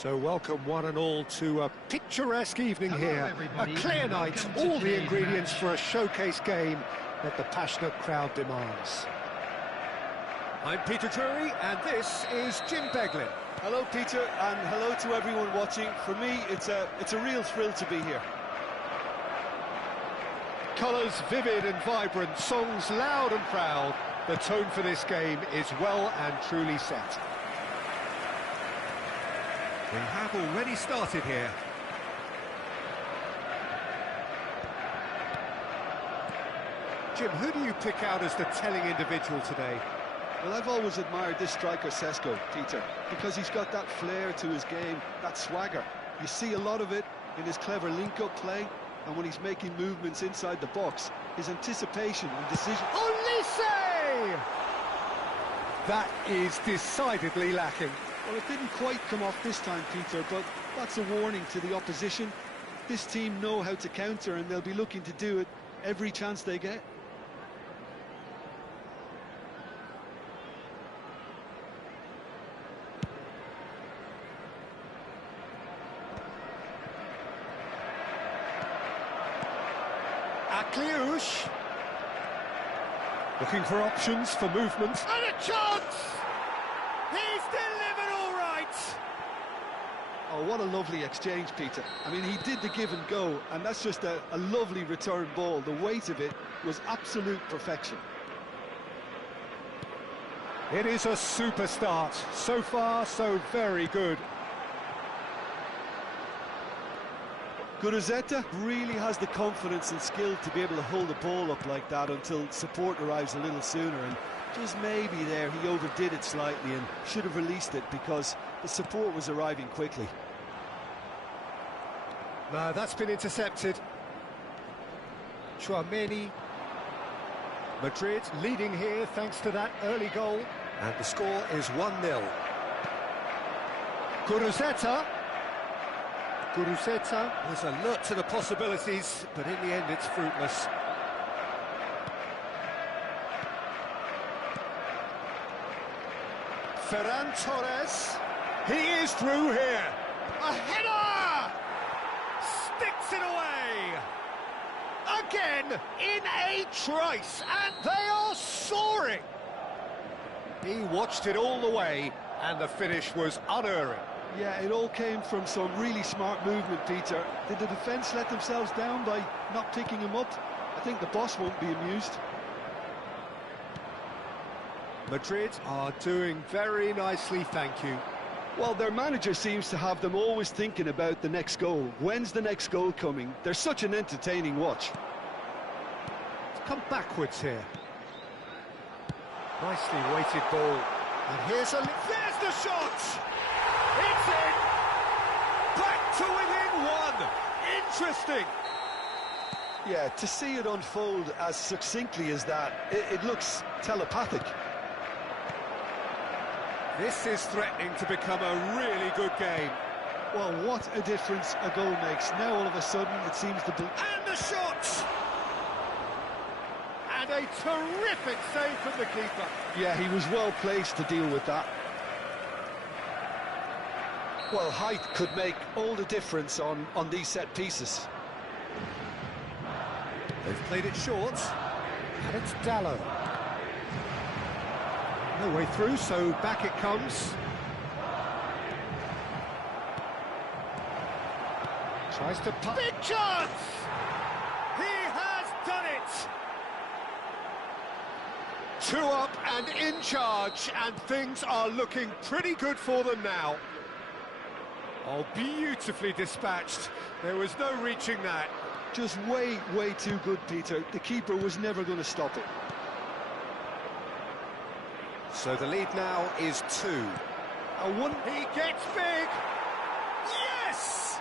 So welcome one and all to a picturesque evening here. A clear night, all the ingredients for a showcase game that the passionate crowd demands. I'm Peter Drury and this is Jim Beglin. Hello Peter, and hello to everyone watching. For me, it's a real thrill to be here. Colours vivid and vibrant, songs loud and proud. The tone for this game is well and truly set. We have already started here. Jim, who do you pick out as the telling individual today? Well, I've always admired this striker, Sesko, Peter, because he's got that flair to his game, that swagger. You see a lot of it in his clever link-up play, and when he's making movements inside the box, his anticipation and decision... Olise! That is decidedly lacking. Well, it didn't quite come off this time, Peter, but that's a warning to the opposition. This team know how to counter, and they'll be looking to do it every chance they get. Aqui, looking for options for movement. And a chance! He's delivered all right! Oh, what a lovely exchange, Peter. I mean, he did the give and go, and that's just a lovely return ball. The weight of it was absolute perfection. It is a super start. So far, so very good. Guruzzeta really has the confidence and skill to be able to hold the ball up like that until support arrives a little sooner, and just maybe there he overdid it slightly and should have released it because the support was arriving quickly. No, that's been intercepted. Chouameni. Madrid leading here thanks to that early goal, and the score is 1-0. Guruzzeta was alert to the possibilities, but in the end it's fruitless. Ferran Torres, he is through here. A header! Sticks it away! Again, in a trice, and they are soaring. He watched it all the way, and the finish was unerring. Yeah, it all came from some really smart movement, Peter. Did the defence let themselves down by not picking him up? I think the boss won't be amused. Madrid are doing very nicely, thank you. Well, their manager seems to have them always thinking about the next goal. When's the next goal coming? They're such an entertaining watch. Come backwards here. Nicely weighted ball. And here's there's the shot! It's in! Back to within one! Interesting! Yeah, to see it unfold as succinctly as that, it looks telepathic. This is threatening to become a really good game. Well, what a difference a goal makes. Now all of a sudden it seems to be... And the shot! And a terrific save from the keeper. Yeah, he was well placed to deal with that. Well, height could make all the difference on these set pieces. They've played it short. And it's Dallo. No way through, so back it comes. Tries to put... Big chance! He has done it! 2 up and in charge, and things are looking pretty good for them now. Oh, beautifully dispatched. There was no reaching that. Just way too good, Peter. The keeper was never going to stop it. So the lead now is 2. He gets big! Yes!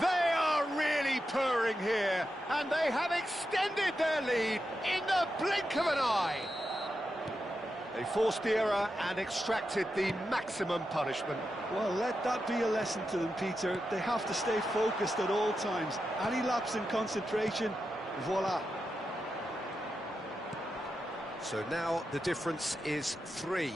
They are really purring here, and they have extended their lead in the blink of an eye. They forced the error and extracted the maximum punishment. Well, let that be a lesson to them, Peter. They have to stay focused at all times. Any lapse in concentration, voila. So now the difference is 3.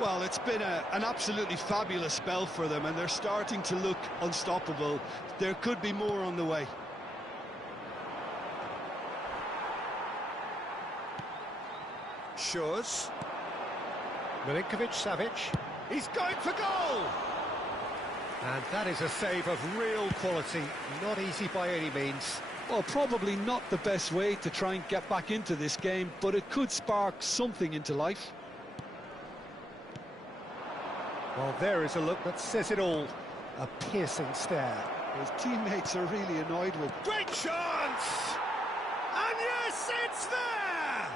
Well, it's been an absolutely fabulous spell for them, and they're starting to look unstoppable. There could be more on the way. Shores. Milinkovic-Savic. He's going for goal! And that is a save of real quality. Not easy by any means. Well, probably not the best way to try and get back into this game, but it could spark something into life. Well, there is a look that says it all. A piercing stare. His teammates are really annoyed with. Great chance! And yes, it's there!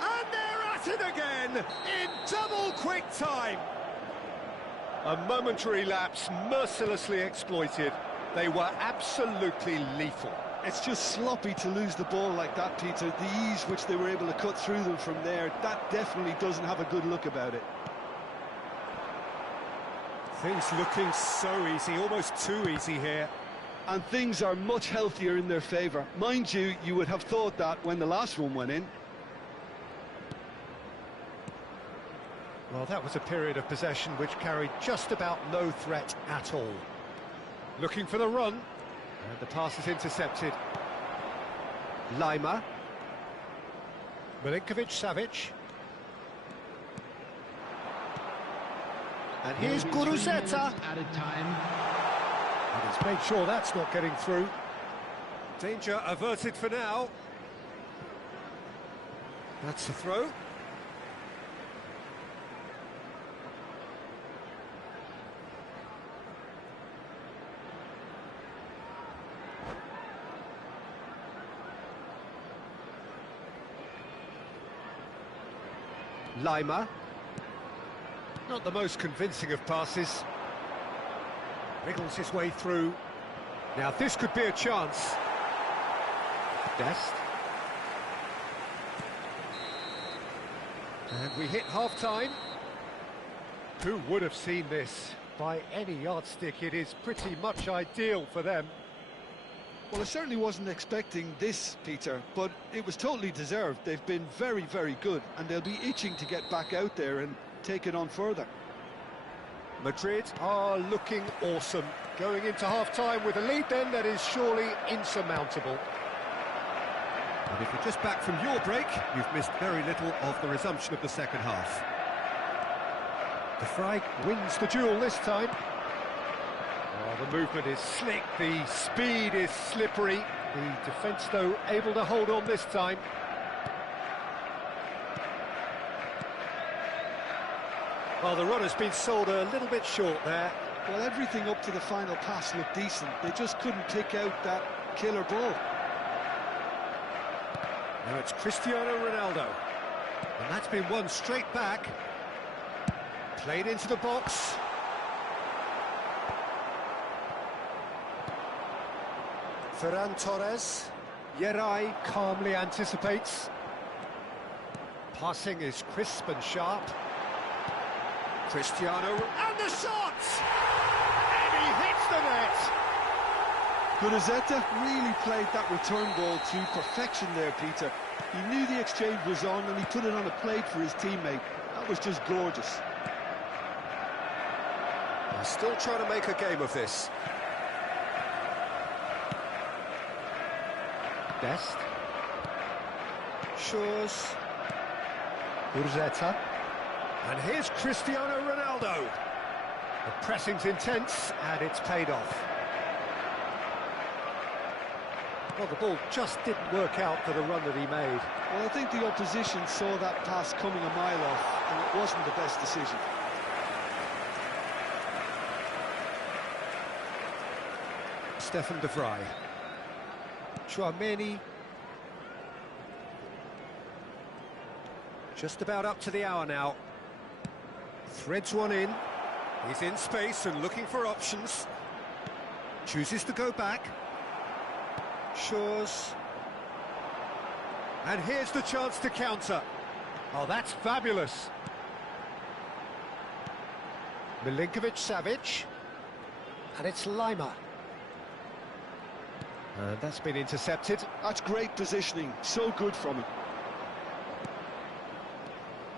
And they're at it again in double quick time. A momentary lapse mercilessly exploited. They were absolutely lethal. It's just sloppy to lose the ball like that, Peter. The ease which they were able to cut through them from there, that definitely doesn't have a good look about it. Things looking so easy, almost too easy here. And things are much healthier in their favour. Mind you, you would have thought that when the last one went in. Well, that was a period of possession which carried just about no threat at all. Looking for the run, and the pass is intercepted. Lima. Milinkovic-Savic. And here's Guruzeta. Added time. And he's made sure that's not getting through. Danger averted for now. That's the throw. Lima. Not the most convincing of passes. Wriggles his way through. Now this could be a chance. Best. And we hit half-time. Who would have seen this? By any yardstick, it is pretty much ideal for them. Well, I certainly wasn't expecting this, Peter, but it was totally deserved. They've been very, very good, and they'll be itching to get back out there and take it on further. Madrid are looking awesome. Going into half-time with a lead then that is surely insurmountable. And if you're just back from your break, you've missed very little of the resumption of the second half. De Vrij wins the duel this time. Oh, the movement is slick, the speed is slippery. The defence, though, able to hold on this time. Well, the run has been sold a little bit short there. Well, everything up to the final pass looked decent. They just couldn't pick out that killer ball. Now it's Cristiano Ronaldo. And that's been won straight back. Played into the box. Ferran Torres. Yeray calmly anticipates. Passing is crisp and sharp. Cristiano, and the shot! And he hits the net! Guruzeta really played that return ball to perfection there, Peter. He knew the exchange was on and he put it on a plate for his teammate. That was just gorgeous. They're still trying to make a game of this. Best. Shores. Guruzeta. And here's Cristiano Ronaldo. The pressing's intense, and it's paid off. Well, the ball just didn't work out for the run that he made. Well, I think the opposition saw that pass coming a mile off, and it wasn't the best decision. Stefan De Vrij. Chouameni. Just about up to the hour now. Threads one in. He's in space and looking for options. Chooses to go back. Shores. And here's the chance to counter. Oh, that's fabulous. Milinkovic-Savic. And it's Lima. And that's been intercepted. That's great positioning. So good from him.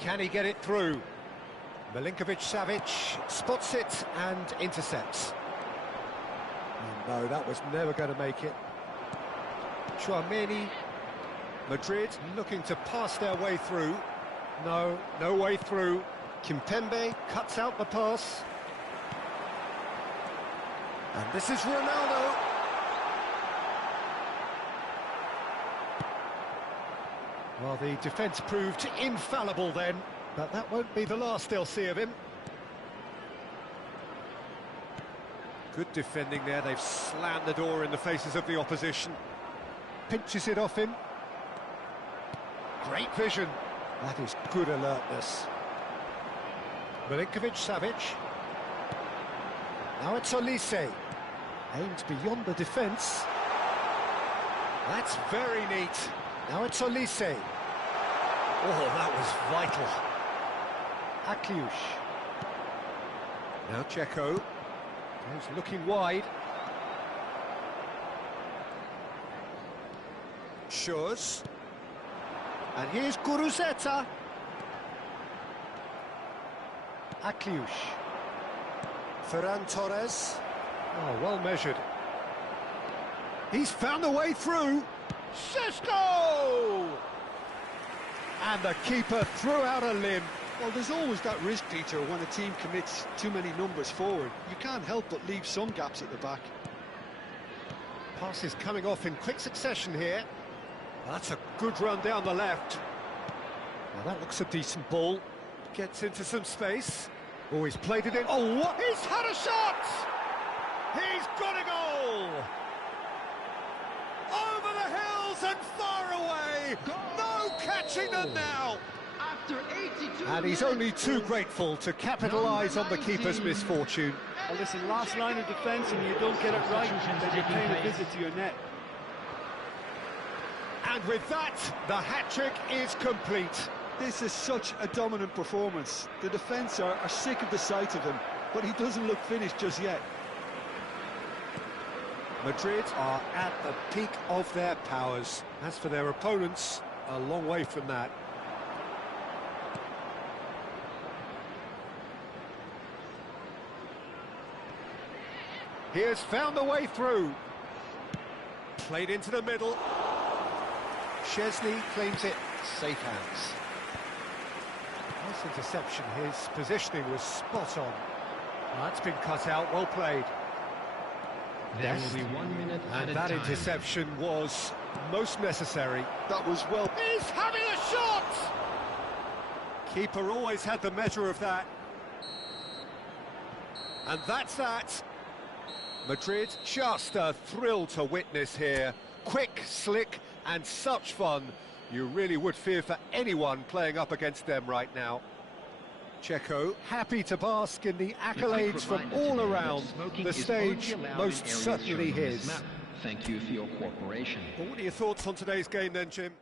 Can he get it through? Milinkovic-Savic spots it and intercepts. No, that was never going to make it. Chouameni. Madrid looking to pass their way through. No, no way through. Kimpembe cuts out the pass. And this is Ronaldo. Well, the defence proved infallible then, but that won't be the last they'll see of him. Good defending there, they've slammed the door in the faces of the opposition. Pinches it off him. Great vision. That is good alertness. Milinkovic-Savic. Now it's Olise. Aimed beyond the defence. That's very neat. Now it's Olise. Oh, that was vital. Aqui. Now Checo. He's looking wide. Shores. And here's Guruzeta. Aqui. Ferran Torres. Oh, well measured. He's found a way through. Cisco! And the keeper threw out a limb. Well, there's always that risk, Peter, when a team commits too many numbers forward. You can't help but leave some gaps at the back. Passes coming off in quick succession here. That's a good run down the left. Now that looks a decent ball. Gets into some space. Oh, he's played it in. Oh, what? He's had a shot! He's got a goal! Over the hills and far away! Goal! No catching them now! After 82 and he's only too grateful to capitalise on the keeper's misfortune. Well, listen, last line of defence and you don't get it right, then you're paying a visit to your net. And with that, the hat-trick is complete. This is such a dominant performance. The defence are sick of the sight of him, but he doesn't look finished just yet. Madrid are at the peak of their powers. As for their opponents, a long way from that. He has found a way through. Played into the middle. Chesney claims it. Safe hands. Nice interception. His positioning was spot on. That's been cut out. Well played. There will be 1 minute and that interception was most necessary. That was well. He's having a shot! Keeper always had the measure of that. And that's that. Madrid, just a thrill to witness here. Quick, slick, and such fun. You really would fear for anyone playing up against them right now. Checo, happy to bask in the accolades from all around. The stage, most certainly his. Thank you for your cooperation. Well, what are your thoughts on today's game then, Jim?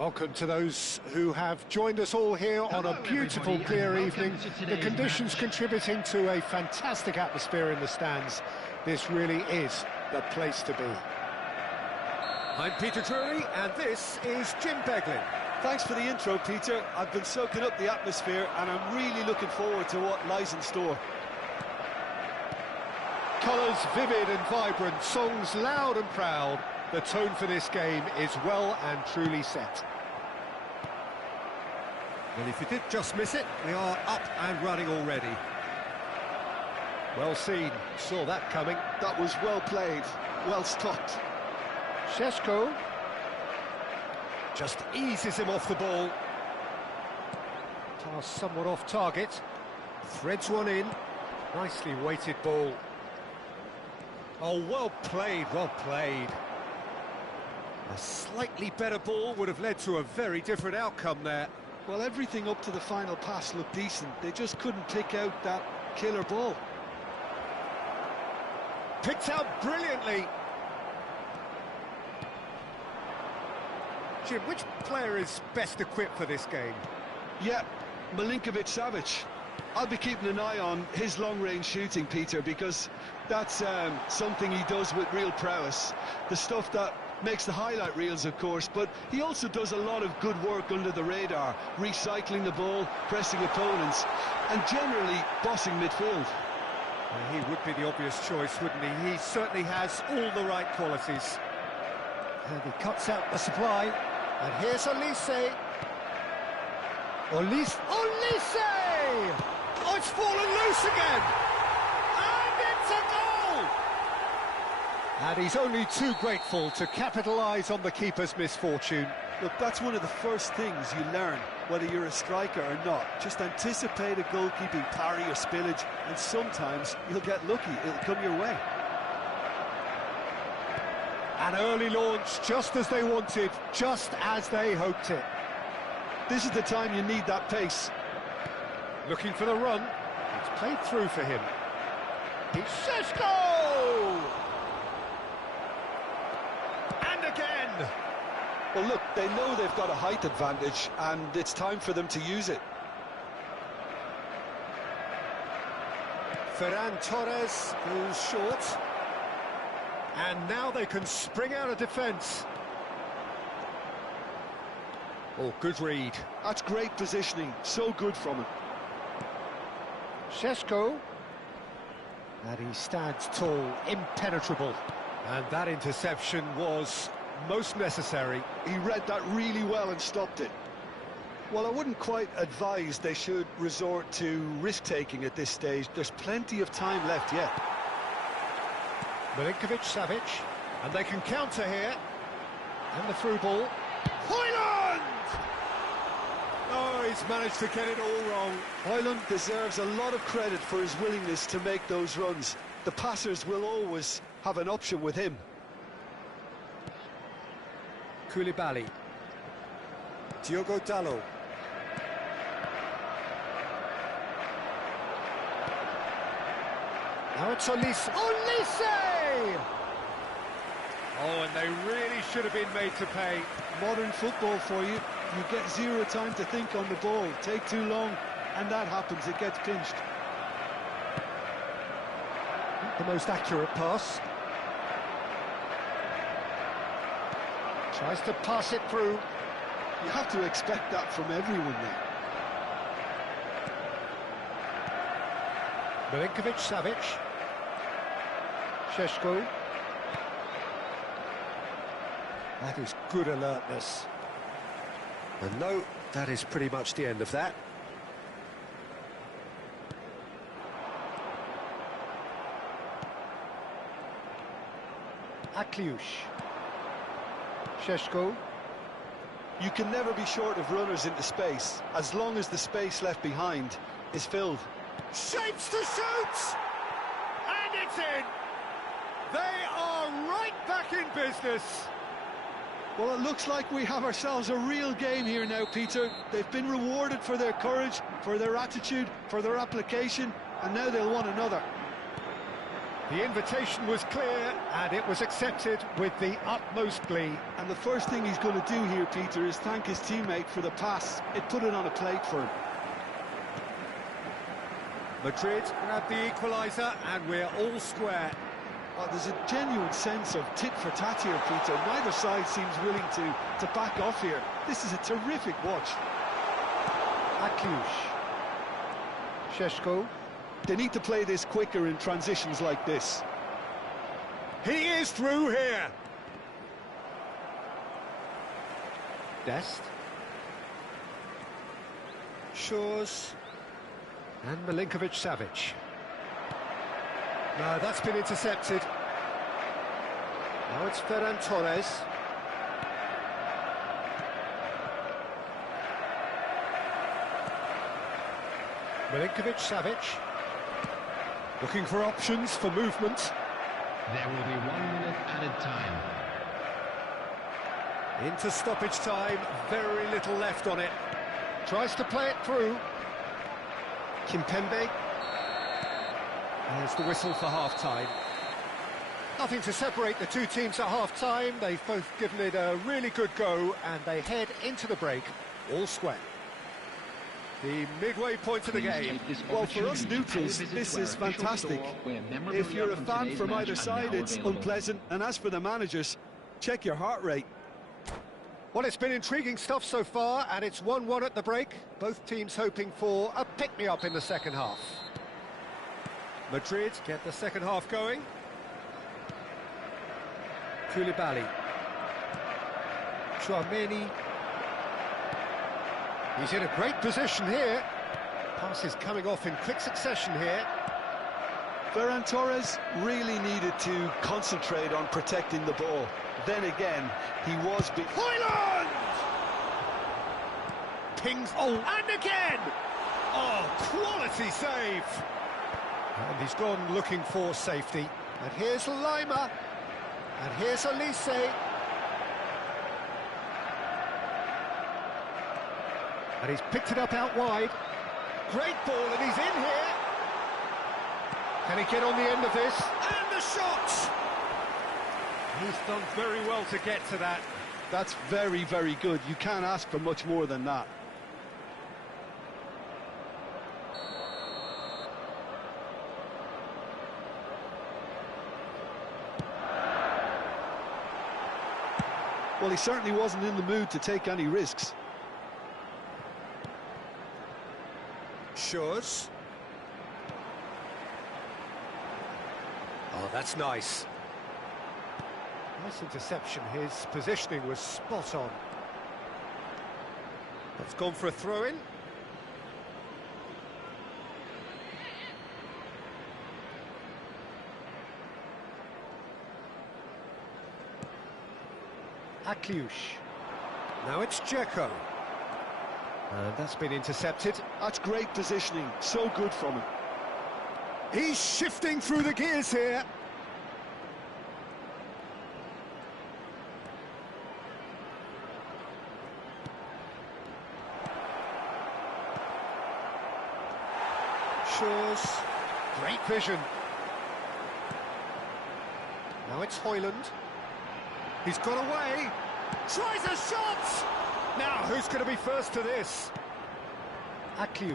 Welcome to those who have joined us all here on a beautiful, clear evening. The conditions contributing to a fantastic atmosphere in the stands. This really is the place to be. I'm Peter Drury, and this is Jim Beglin. Thanks for the intro, Peter. I've been soaking up the atmosphere, and I'm really looking forward to what lies in store. Colours vivid and vibrant, songs loud and proud. The tone for this game is well and truly set. Well, if you did just miss it, we are up and running already. Well seen, saw that coming. That was well played, well stopped. Šeško just eases him off the ball. Pass somewhat off target. Threads one in. Nicely weighted ball. Oh, well played, well played. A slightly better ball would have led to a very different outcome there. Well, everything up to the final pass looked decent. They just couldn't pick out that killer ball. Picked out brilliantly. Jim, which player is best equipped for this game? Yeah, Milinkovic-Savic. I'll be keeping an eye on his long-range shooting, Peter, because that's something he does with real prowess. The stuff that makes the highlight reels, of course, but he also does a lot of good work under the radar, recycling the ball, pressing opponents, and generally bossing midfield. Well, he would be the obvious choice, wouldn't he? He certainly has all the right qualities. And he cuts out the supply, and here's Olise. Olise! Oh, it's fallen loose again! And it's a goal! And he's only too grateful to capitalise on the keeper's misfortune. Look, that's one of the first things you learn, whether you're a striker or not. Just anticipate a goalkeeping parry or spillage, and sometimes you'll get lucky, it'll come your way. An early launch, just as they wanted, just as they hoped it. This is the time you need that pace. Looking for the run. It's played through for him. It's Šeško! And again! Well, look, they know they've got a height advantage, and it's time for them to use it. Ferran Torres goes short. And now they can spring out of defence. Oh, good read. That's great positioning, so good from him. Šeško. And he stands tall, impenetrable. And that interception was most necessary. He read that really well and stopped it. Well, I wouldn't quite advise they should resort to risk-taking at this stage. There's plenty of time left yet. Milinkovic-Savic, and they can counter here. And the through ball. Højlund! Oh, he's managed to get it all wrong. Højlund deserves a lot of credit for his willingness to make those runs. The passers will always have an option with him. Koulibaly. Diogo Dalot. Now it's Olise. Oh, and they really should have been made to pay. Modern football for you. You get zero time to think on the ball. Take too long, and that happens. It gets pinched. Not the most accurate pass. Tries to pass it through. You have to expect that from everyone now. Milinkovic-Savic. Šeško. That is good alertness. And no, that is pretty much the end of that. Akliush. Šeško. You can never be short of runners into space, as long as the space left behind is filled. Shapes to shoot! And it's in! They are right back in business! Well, it looks like we have ourselves a real game here now, Peter. They've been rewarded for their courage, for their attitude, for their application, and now they'll want another. The invitation was clear, and it was accepted with the utmost glee. And the first thing he's going to do here, Peter, is thank his teammate for the pass. It put it on a plate for him. Madrid grab the equaliser, and we're all square. Oh, there's a genuine sense of tit-for-tat here, Peter. Neither side seems willing to back off here. This is a terrific watch. Aqui. Šeško. They need to play this quicker in transitions like this. He is through here. Dest. Shores. And Milinkovic-Savic. No, that's been intercepted. Now it's Ferran Torres. Milinkovic-Savic. Looking for options for movement. There will be 1 minute added time. Into stoppage time, very little left on it. Tries to play it through. Kimpembe. There's the whistle for half-time. Nothing to separate the two teams at half-time. They've both given it a really good go, and they head into the break all square. The midway point of the game. Well, for us neutrals, this is fantastic. If you're a fan from either side, it's unpleasant. And as for the managers, check your heart rate. Well, it's been intriguing stuff so far, and it's 1-1 at the break. Both teams hoping for a pick-me-up in the second half. Madrid get the second half going. Koulibaly. Chouameni. He's in a great position here. Passes coming off in quick succession here. Ferran Torres really needed to concentrate on protecting the ball. Then again, he was... Hoyland! Pings... Oh, and again! Oh, quality save! And he's gone looking for safety. And here's Lima. And here's Elise. And he's picked it up out wide. Great ball, and he's in here. Can he get on the end of this? And the shot! He's done very well to get to that. That's very, very good. You can't ask for much more than that. Well, he certainly wasn't in the mood to take any risks. Shores. Oh, that's nice. Nice interception. His positioning was spot on. That's gone for a throw-in. Aqui. Now it's Dzeko. And that's been intercepted. That's great positioning. So good from him. He's shifting through the gears here. Shores. Great vision. Now it's Hoyland. He's got away. Tries a shot! Now, who's going to be first to this? Aqui.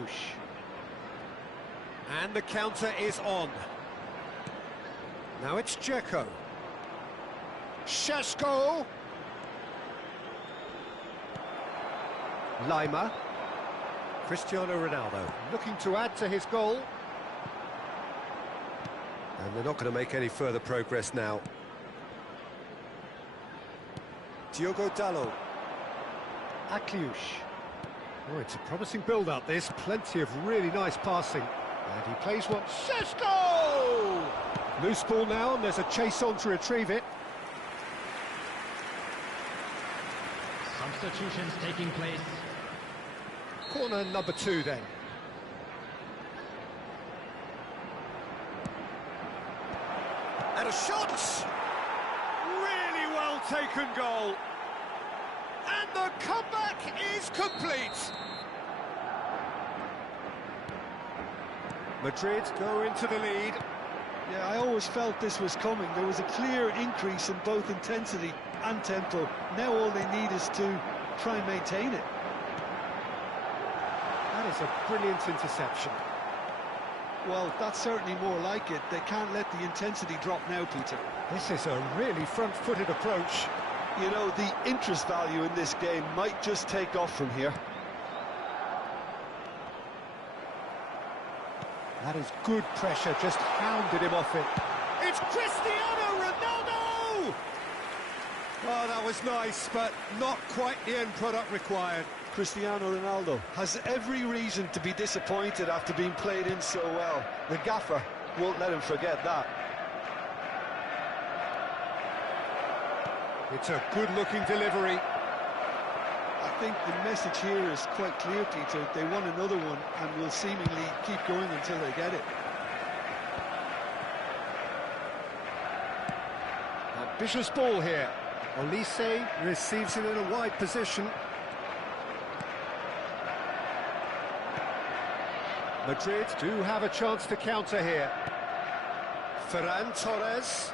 And the counter is on. Now it's Dzeko. Šeško. Lima. Cristiano Ronaldo looking to add to his goal. And they're not going to make any further progress now. Diogo Dalot. Aqui. Oh, it's a promising build-up, this. Plenty of really nice passing. And he plays one. Šeško! Loose ball now, and there's a chase on to retrieve it. Substitutions taking place. Corner number 2, then. And a shot! Really well taken goal. And the comeback is complete. Madrid go into the lead. Yeah, I always felt this was coming. There was a clear increase in both intensity and tempo. Now all they need is to try and maintain it. That is a brilliant interception. Well, that's certainly more like it. They can't let the intensity drop now, Peter. This is a really front-footed approach. You know, the interest value in this game might just take off from here. That is good pressure, just hounded him off it. It's Cristiano Ronaldo! Oh, that was nice, but not quite the end product required. Cristiano Ronaldo has every reason to be disappointed after being played in so well. The gaffer won't let him forget that. It's a good-looking delivery. I think the message here is quite clear, Peter. They want another one and will seemingly keep going until they get it. Ambitious ball here. Olise receives it in a wide position. Madrid do have a chance to counter here. Ferran Torres.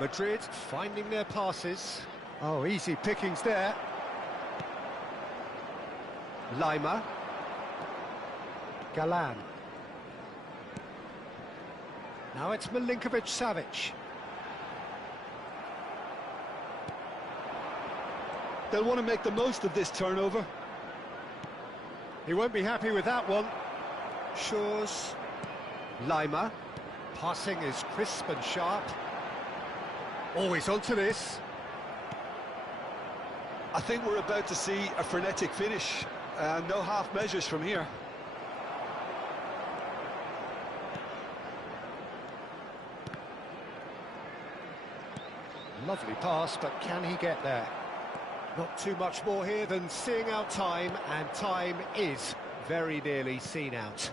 Madrid finding their passes. Oh, easy pickings there. Lima. Galan. Now it's Milinkovic-Savic. They'll want to make the most of this turnover. He won't be happy with that one. Shaw's. Lima. Passing is crisp and sharp. Always onto this. I think we're about to see a frenetic finish. No half measures from here. Lovely pass, but can he get there? Not too much more here than seeing out time, and time is very nearly seen out.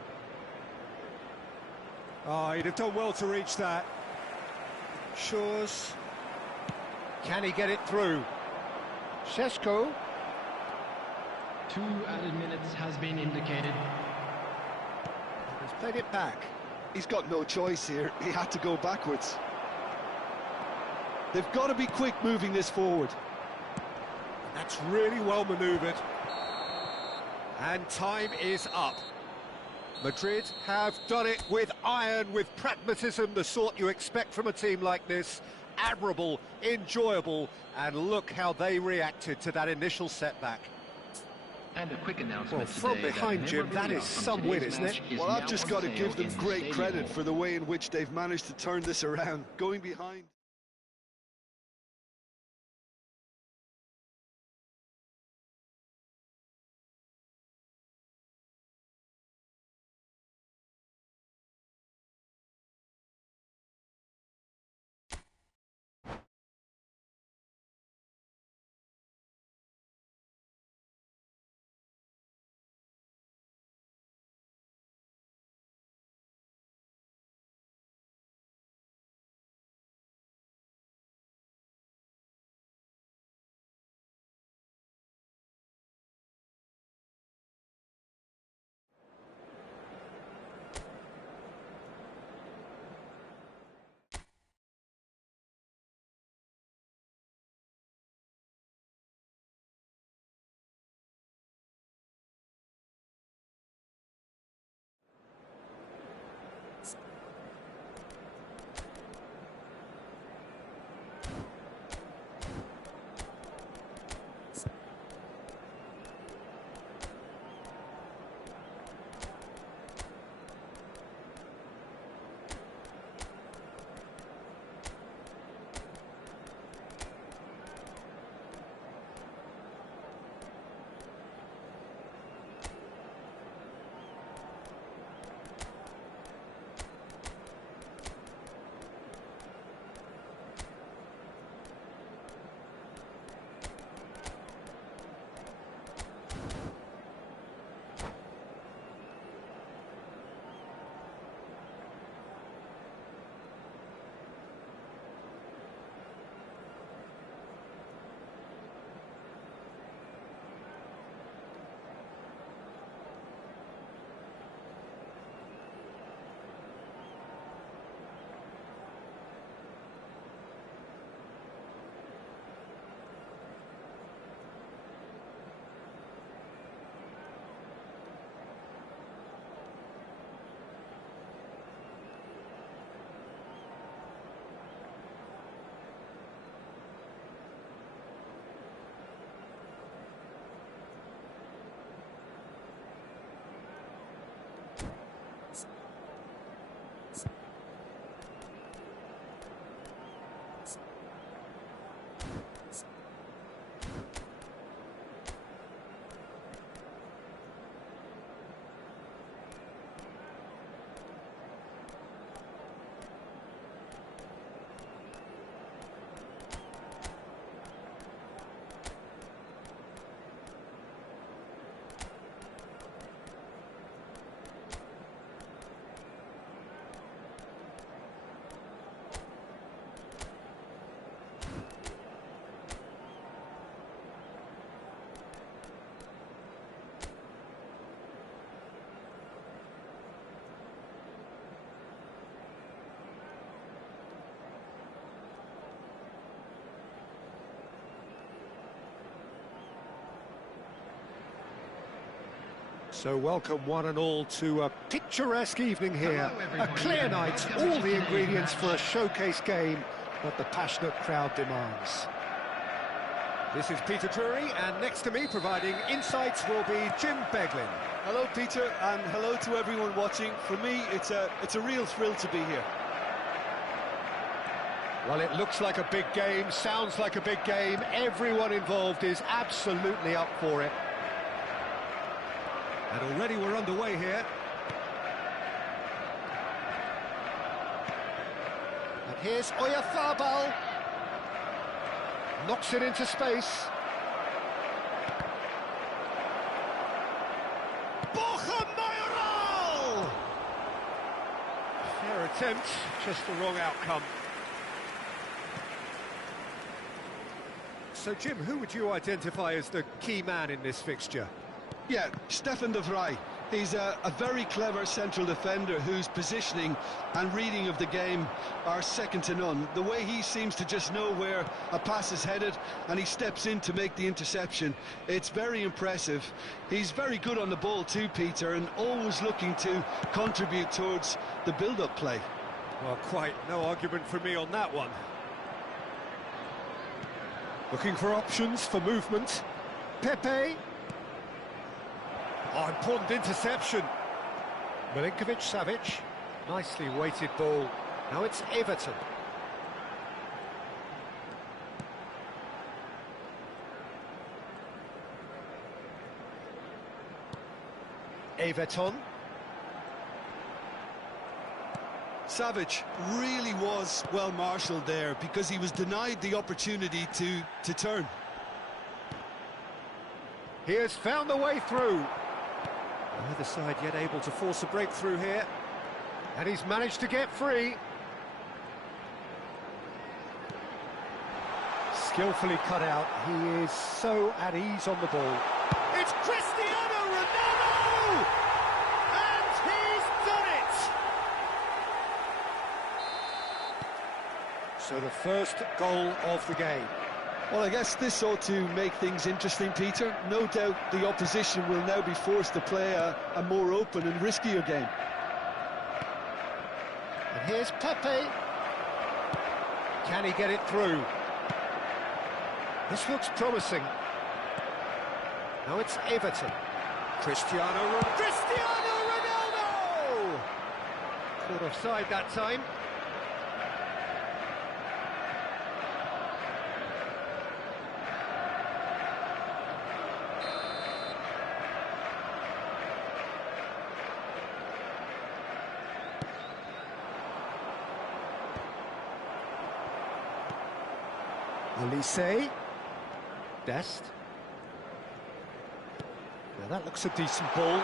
Oh, he'd have done well to reach that. Shaw's. Can he get it through? Šeško. 2 added minutes has been indicated. He's played it back. He's got no choice here. He had to go backwards. They've got to be quick moving this forward. That's really well manoeuvred. And time is up. Madrid have done it with iron, with pragmatism, the sort you expect from a team like this. Admirable, enjoyable, and look how they reacted to that initial setback. And a quick announcement Well, from behind, Jim, that is some win, isn't it? Well, I've just got to give them great credit for the way in which they've managed to turn this around. Going behind. So welcome one and all to a picturesque evening here. A clear night, all the ingredients for a showcase game that the passionate crowd demands. This is Peter Drury, and next to me providing insights will be Jim Beglin. Hello, Peter, and hello to everyone watching. For me, it's a real thrill to be here. Well, it looks like a big game, sounds like a big game. Everyone involved is absolutely up for it. And already we're underway here. And here's Oyarzabal. Knocks it into space. Mayoral! Fair attempt, just the wrong outcome. So, Jim, who would you identify as the key man in this fixture? Yeah, Stefan de Vrij. He's a very clever central defender whose positioning and reading of the game are second to none. The way he seems to just know where a pass is headed and he steps in to make the interception, it's very impressive. He's very good on the ball too, Peter, and always looking to contribute towards the build-up play. Well, quite no argument from me on that one. Looking for options for movement. Pepe. Oh, important interception. Milinkovic-Savic. Nicely weighted ball. Now it's Everton. Everton. Savic really was well marshalled there because he was denied the opportunity to turn. He has found the way through. Neither side yet able to force a breakthrough here. And he's managed to get free. Skillfully cut out. He is so at ease on the ball. It's Cristiano Ronaldo! And he's done it! So the first goal of the game. Well, I guess this ought to make things interesting, Peter. No doubt the opposition will now be forced to play a more open and riskier game. And here's Pepe. Can he get it through? This looks promising. Now it's Everton. Cristiano Ronaldo! Caught offside that time. Olise. Dest. Now that looks a decent ball.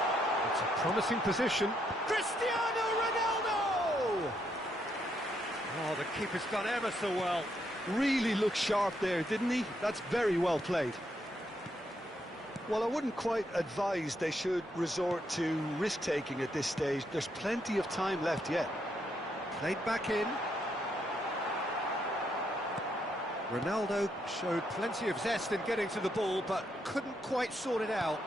It's a promising position. Cristiano Ronaldo! Oh, the keeper's done ever so well. Really looked sharp there, didn't he? That's very well played. Well, I wouldn't quite advise they should resort to risk-taking at this stage. There's plenty of time left yet. Played back in. Ronaldo showed plenty of zest in getting to the ball, but couldn't quite sort it out.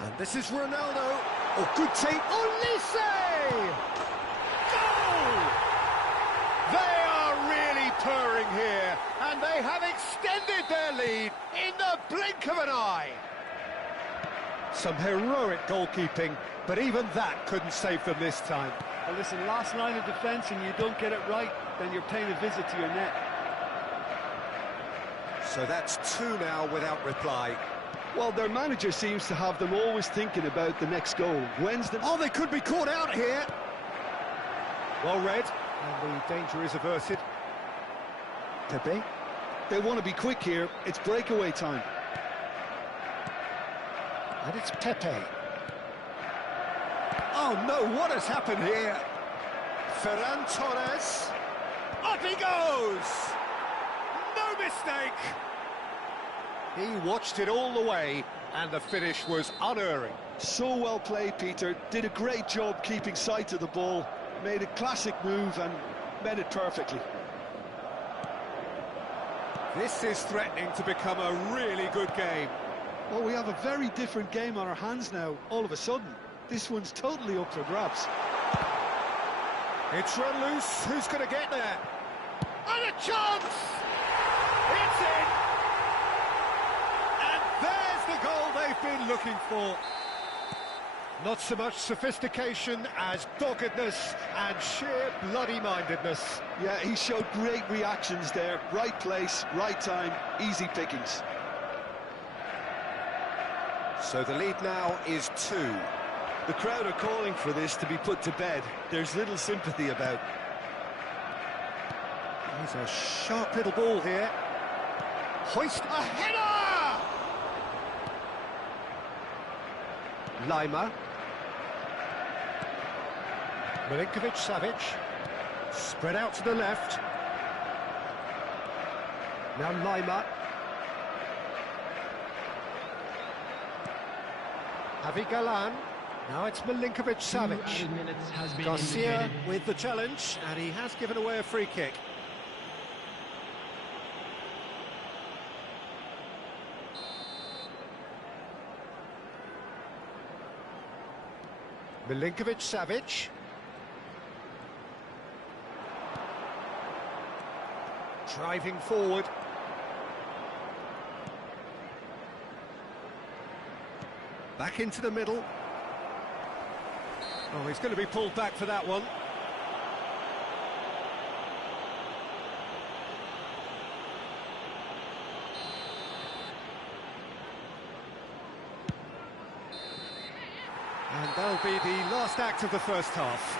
And this is Ronaldo. Oh, good take. Olise! Goal! They are really purring here, and they have extended their lead in the blink of an eye. Some heroic goalkeeping, but even that couldn't save them this time. Well, listen, last line of defence and you don't get it right, then you're paying a visit to your net. So that's two now without reply. Well, their manager seems to have them always thinking about the next goal. When's the... Oh, they could be caught out here. Well read, and the danger is averted. Pepe. They want to be quick here. It's breakaway time. And it's Pepe. Oh no, what has happened here? Ferran Torres. Up he goes! No mistake! He watched it all the way, and the finish was unerring. So well played, Peter. Did a great job keeping sight of the ball. Made a classic move and met it perfectly. This is threatening to become a really good game. Well, we have a very different game on our hands now, all of a sudden. This one's totally up for grabs. It's run loose. Who's going to get there? And a chance! It's in! And there's the goal they've been looking for. Not so much sophistication as doggedness and sheer bloody-mindedness. Yeah, he showed great reactions there. Right place, right time, easy pickings. So the lead now is 2. The crowd are calling for this to be put to bed. There's little sympathy about. He's a sharp little ball here. Hoist a header! Lima. Milinkovic-Savic. Spread out to the left. Now Lima. Javi Galan. Now it's Milinkovic-Savic. Garcia with the challenge, and he has given away a free kick. Milinkovic-Savic. Driving forward. Back into the middle. Oh, he's going to be pulled back for that one. And that'll be the last act of the first half.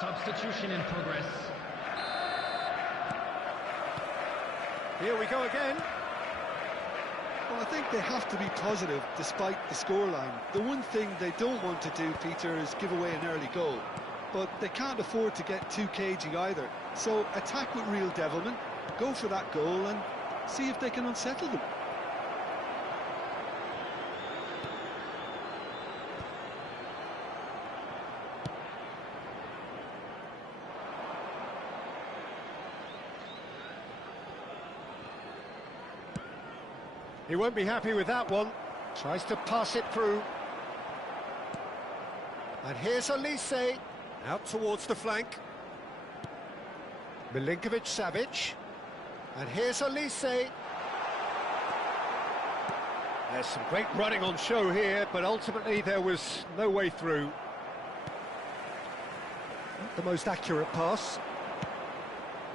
Substitution in progress. Here we go again. Well, I think they have to be positive despite the scoreline. The one thing they don't want to do, Peter, is give away an early goal. But they can't afford to get too cagey either. So attack with real devilment, go for that goal and see if they can unsettle them. He won't be happy with that one. Tries to pass it through. And here's Elise, out towards the flank. Milinkovic-Savic. And here's Elise. There's some great running on show here, but ultimately there was no way through. Not the most accurate pass.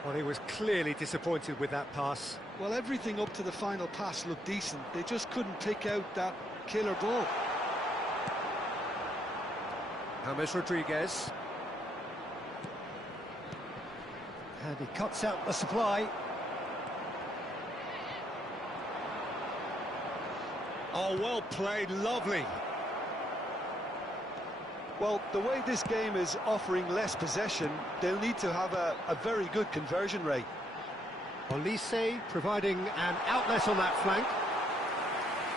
Well, he was clearly disappointed with that pass. Well, everything up to the final pass looked decent. They just couldn't pick out that killer ball. James Rodriguez. And he cuts out the supply. Oh, well played, lovely. Well, the way this game is offering less possession, they'll need to have a very good conversion rate. Elise providing an outlet on that flank.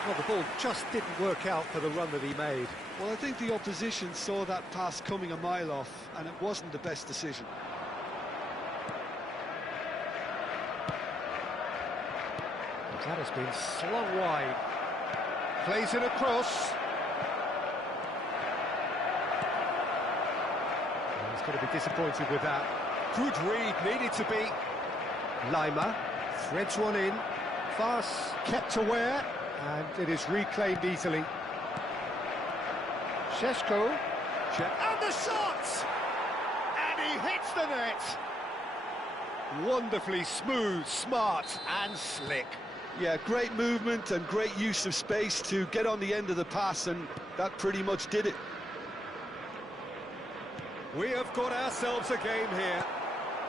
Well, the ball just didn't work out for the run that he made. Well, I think the opposition saw that pass coming a mile off, and it wasn't the best decision. That has been slung wide. Plays it across. He's going to be disappointed with that. Good read, needed to be. Lima threads one in. Fast, kept aware, and it is reclaimed easily. Šeško. And the shot! And he hits the net. Wonderfully smooth, smart and slick. Yeah, great movement and great use of space to get on the end of the pass, and that pretty much did it. We have got ourselves a game here.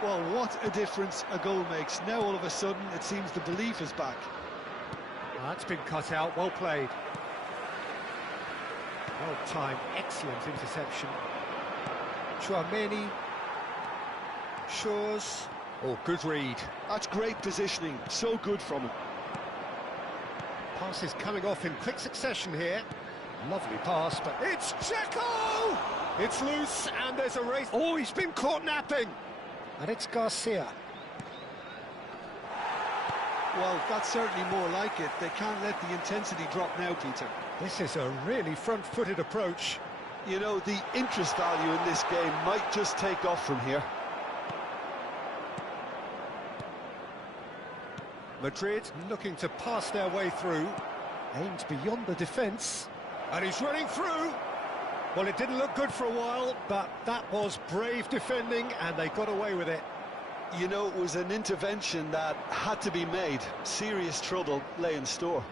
Well, what a difference a goal makes. Now all of a sudden it seems the belief is back. That's been cut out, well played. Well timed, excellent interception. Chouameni. Shores. Oh, good read. That's great positioning, so good from him. Passes coming off in quick succession here. Lovely pass, but it's Checo! It's loose, and there's a race. Oh, he's been caught napping. And it's Garcia. Well, that's certainly more like it. They can't let the intensity drop now, Peter. This is a really front-footed approach. You know, the interest value in this game might just take off from here. Madrid looking to pass their way through. Aimed beyond the defence. And he's running through. Well, it didn't look good for a while, but that was brave defending, and they got away with it. You know, it was an intervention that had to be made. Serious trouble lay in store.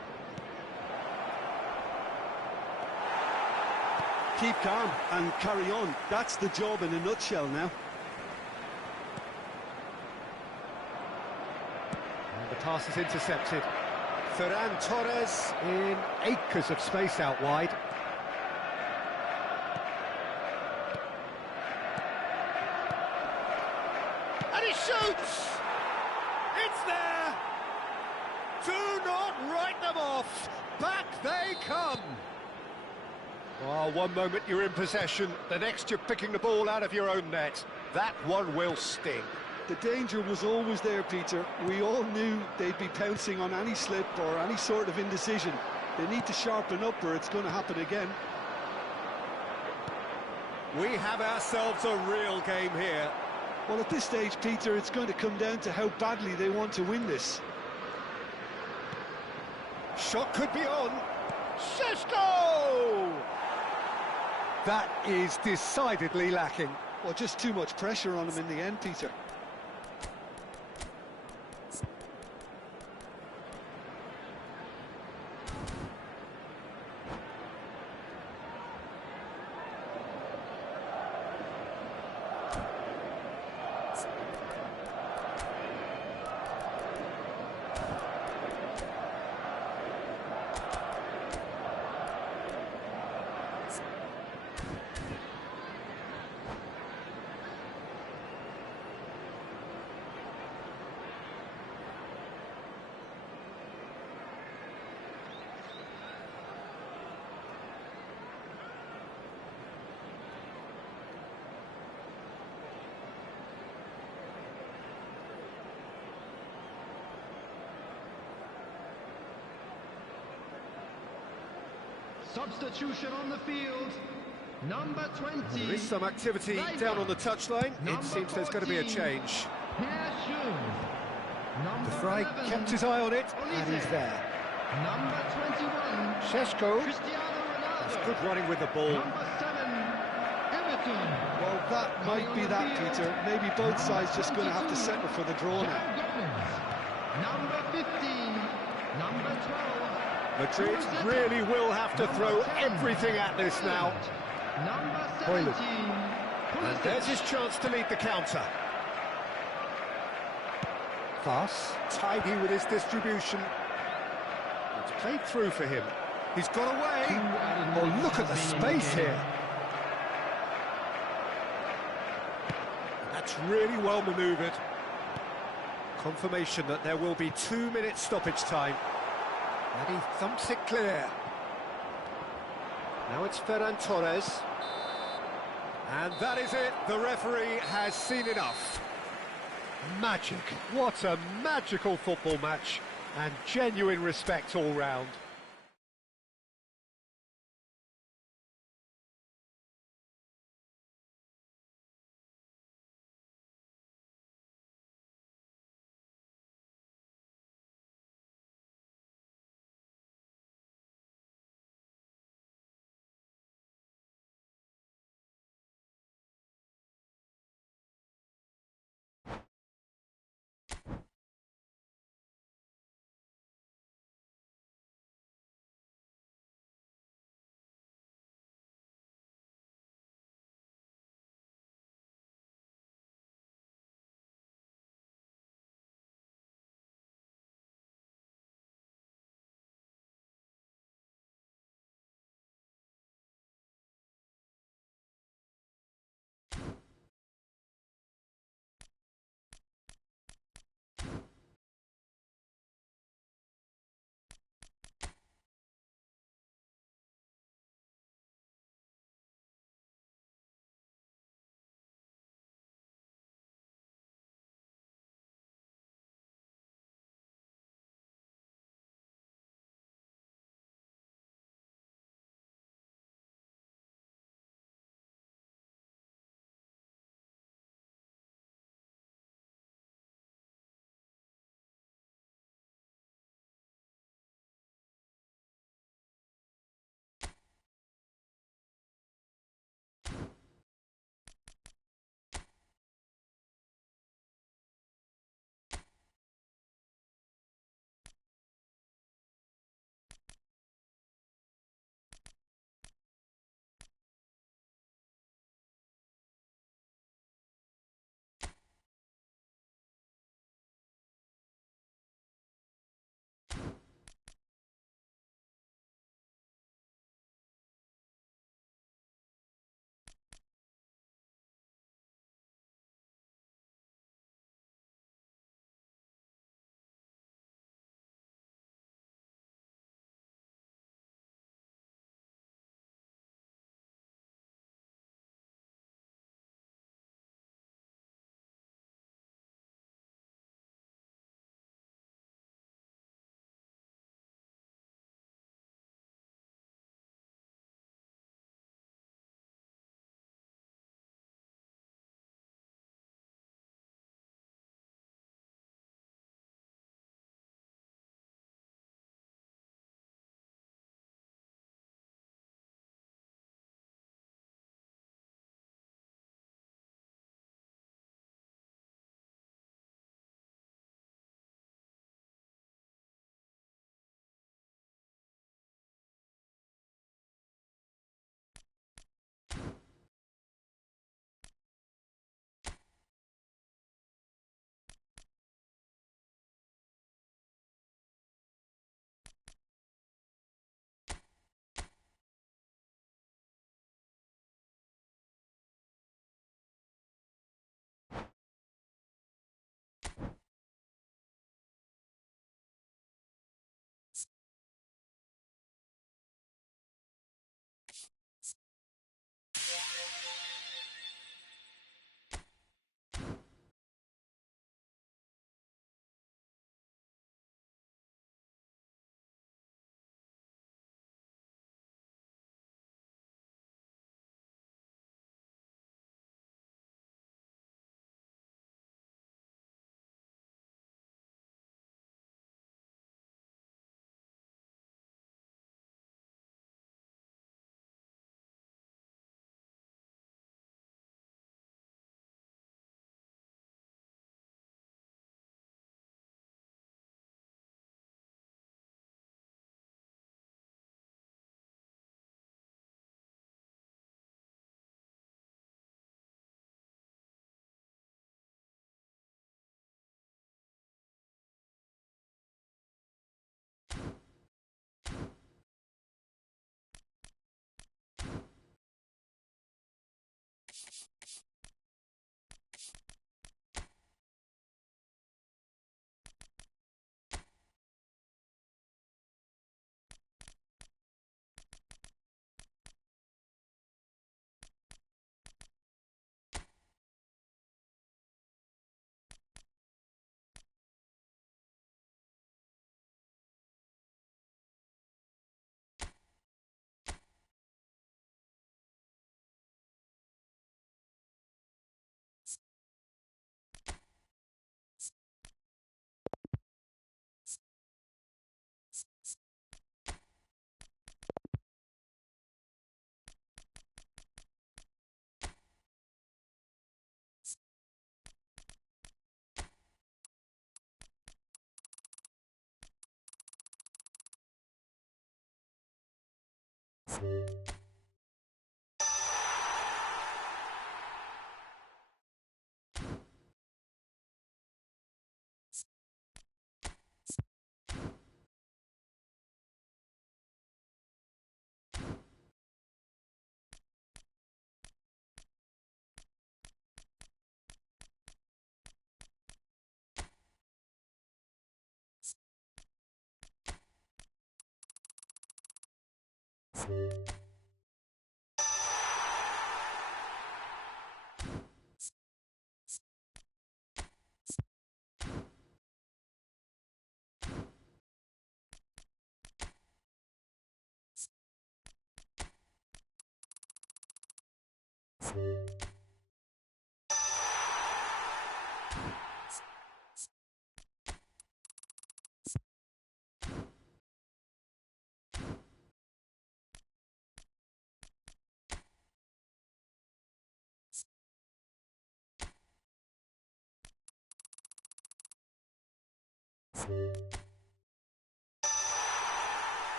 Keep calm and carry on. That's the job in a nutshell now. And the pass is intercepted. Ferran Torres in acres of space out wide. And he shoots! It's there! Do not write them off! Back they come! Oh, one moment you're in possession, the next you're picking the ball out of your own net. That one will sting. The danger was always there, Peter. We all knew they'd be pouncing on any slip or any sort of indecision. They need to sharpen up or it's going to happen again. We have ourselves a real game here. Well, at this stage, Peter, it's going to come down to how badly they want to win this. Shot could be on. Šeško! That is decidedly lacking. Well, just too much pressure on him in the end, Peter. Substitution on the field, number 20. There is some activity down on the touchline. It seems there's going to be a change. De Vrij kept his eye on it, and he's there. Number 21. Šeško. Ronaldo. It's good running with the ball. Number 7. Everton. Well, that might be that, Peter. Maybe both sides just going to have to settle for the draw now. Number 15. Number 12. Madrid really will have to throw everything at this now. Number 17. And there's his chance to lead the counter. Fast, tidy with his distribution. It's played through for him. He's got away. Oh, look at the space here. That's really well manoeuvred. Confirmation that there will be 2 minutes stoppage time. And he thumps it clear. Now it's Ferran Torres. And that is it. The referee has seen enough. Magic. What a magical football match. And genuine respect all round.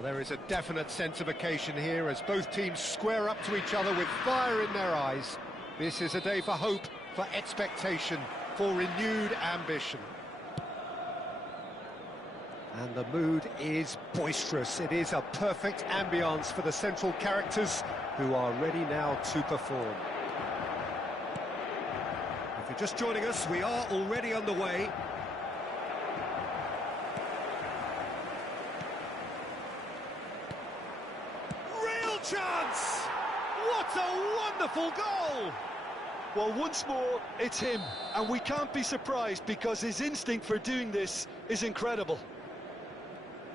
Well, there is a definite sense of occasion here as both teams square up to each other with fire in their eyes. This is a day for hope, for expectation, for renewed ambition. And the mood is boisterous. It is a perfect ambience for the central characters who are ready now to perform. If you're just joining us, we are already underway. Real chance! What a wonderful goal! Well, once more, it's him, and we can't be surprised because his instinct for doing this is incredible.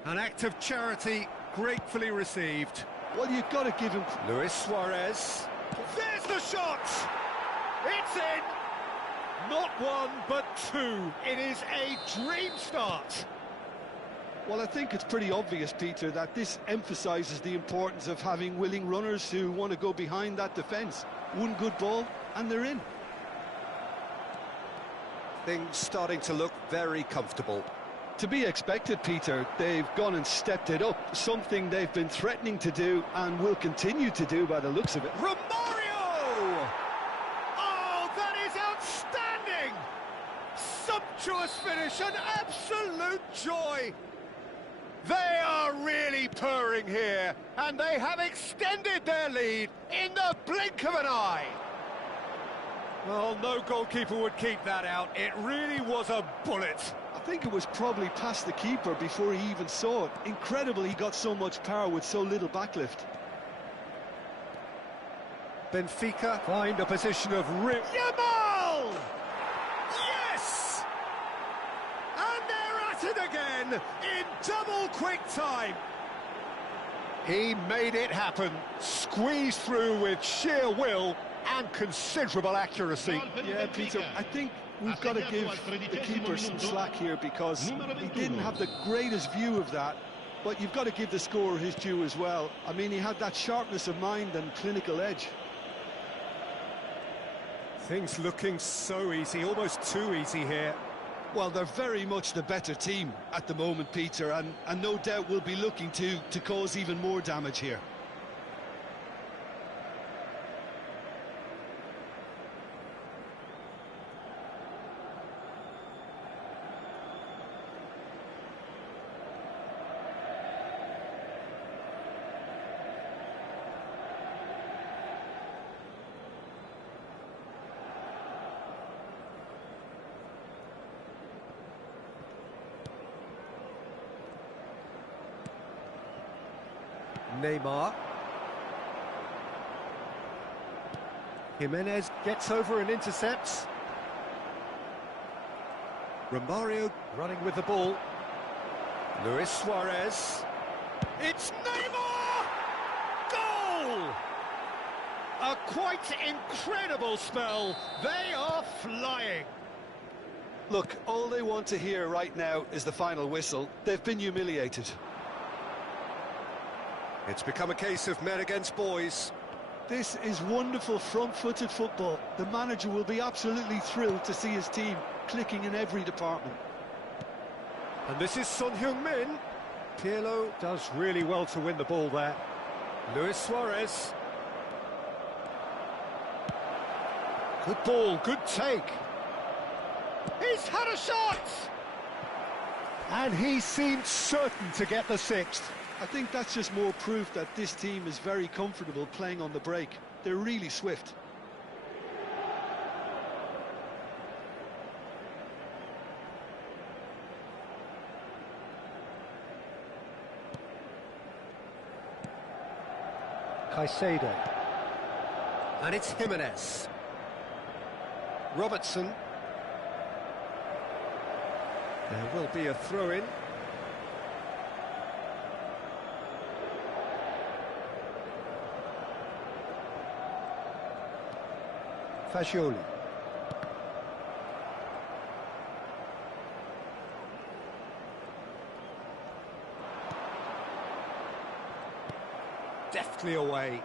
An act of charity gratefully received. Well, you've got to give him... Luis Suarez. There's the shot! It's in! Not one, but two. It is a dream start. Well, I think it's pretty obvious, Peter, that this emphasises the importance of having willing runners who want to go behind that defence. One good ball, and they're in. Things starting to look very comfortable. To be expected, Peter. They've gone and stepped it up, something they've been threatening to do and will continue to do by the looks of it. Romario! Oh, that is outstanding! Sumptuous finish, an absolute joy! They are really purring here, and they have extended their lead in the blink of an eye. Well, no goalkeeper would keep that out. It really was a bullet. I think it was probably past the keeper before he even saw it. Incredible he got so much power with so little backlift. Benfica find a position of real... Yamal! Yes! And they're at it again in double quick time. He made it happen, squeezed through with sheer will and considerable accuracy. Yeah, Peter, I think we've got to give the keeper some slack here because he didn't have the greatest view of that, but you've got to give the scorer his due as well. I mean, he had that sharpness of mind and clinical edge. Things looking so easy, almost too easy here. Well, they're very much the better team at the moment, Peter, and no doubt will be looking to cause even more damage here. Neymar. Jimenez gets over and intercepts. Romario running with the ball. Luis Suarez. It's Neymar! Goal! A quite incredible spell. They are flying. Look, all they want to hear right now is the final whistle. They've been humiliated. It's become a case of men against boys. This is wonderful front-footed football. The manager will be absolutely thrilled to see his team clicking in every department. And this is Son Heung-min. Pirlo does really well to win the ball there. Luis Suarez. Good ball, good take. He's had a shot! And he seemed certain to get the sixth. I think that's just more proof that this team is very comfortable playing on the break. They're really swift. Caicedo. And it's Jimenez. Robertson. There will be a throw-in. Fagioli. Deftly away.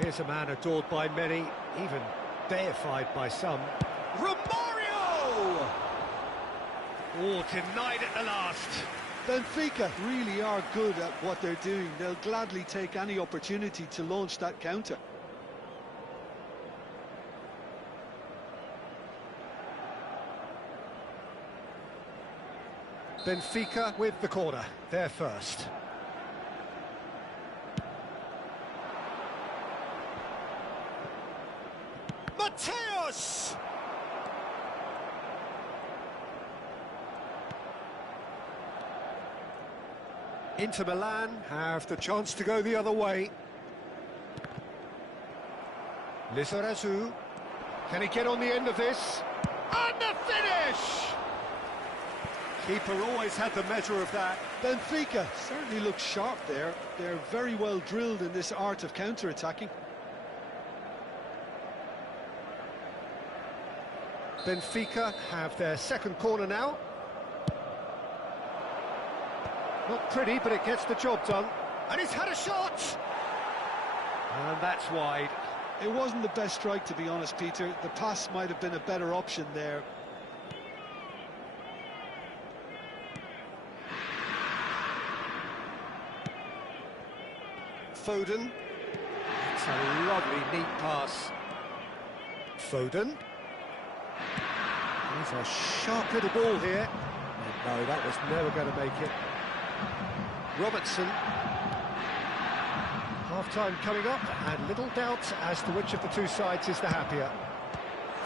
Here's a man adored by many, even deified by some. Romario! Oh, denied at the last. Benfica really are good at what they're doing. They'll gladly take any opportunity to launch that counter. Benfica with the corner, they're first. Mateus! Inter Milan have the chance to go the other way. Lizarazu. Can he get on the end of this? And the finish! Keeper always had the measure of that. Benfica certainly looks sharp there. They're very well drilled in this art of counter-attacking. Benfica have their second corner now. Not pretty, but it gets the job done. And he's had a shot! And that's wide. It wasn't the best strike, to be honest, Peter. The pass might have been a better option there. Foden. It's a lovely, neat pass. Foden. He's a sharp little ball here. No, that was never going to make it. Robertson. Half-time coming up, and little doubt as to which of the two sides is the happier.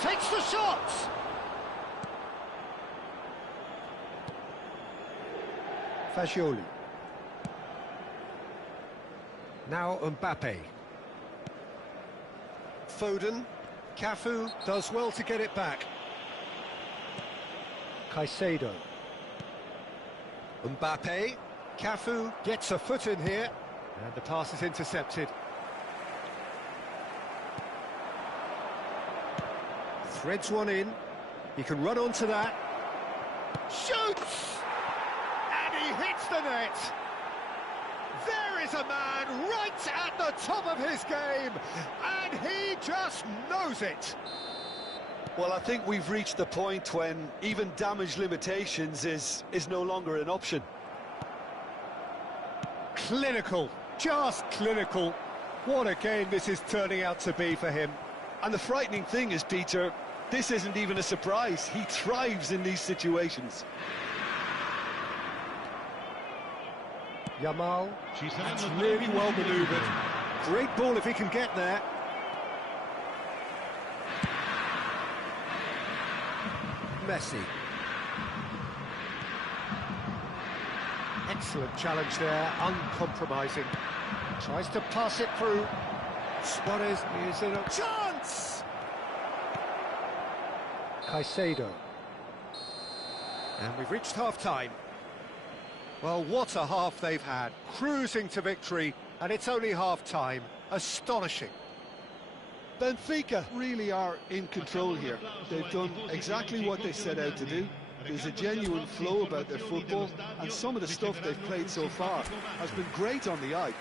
Takes the shot! Fagioli. Now Mbappe. Foden. Cafu does well to get it back. Caicedo. Mbappe. Cafu gets a foot in here, and the pass is intercepted. Threads one in. He can run onto that. Shoots! And he hits the net. There is a man right at the top of his game, and he just knows it. Well, I think we've reached the point when even damage limitations is no longer an option. Clinical, just clinical. What a game this is turning out to be for him. And the frightening thing is, Peter, this isn't even a surprise. He thrives in these situations. Yamal, that's really well manoeuvred. Great ball if he can get there. Messi. Excellent challenge there, uncompromising. Tries to pass it through. Suarez is in a chance! Caicedo. And we've reached half-time. Well, what a half they've had. Cruising to victory, and it's only half-time. Astonishing. Benfica really are in control here. They've done exactly what they set out to do. There's a genuine flow about their football, and some of the stuff they've played so far has been great on the eye.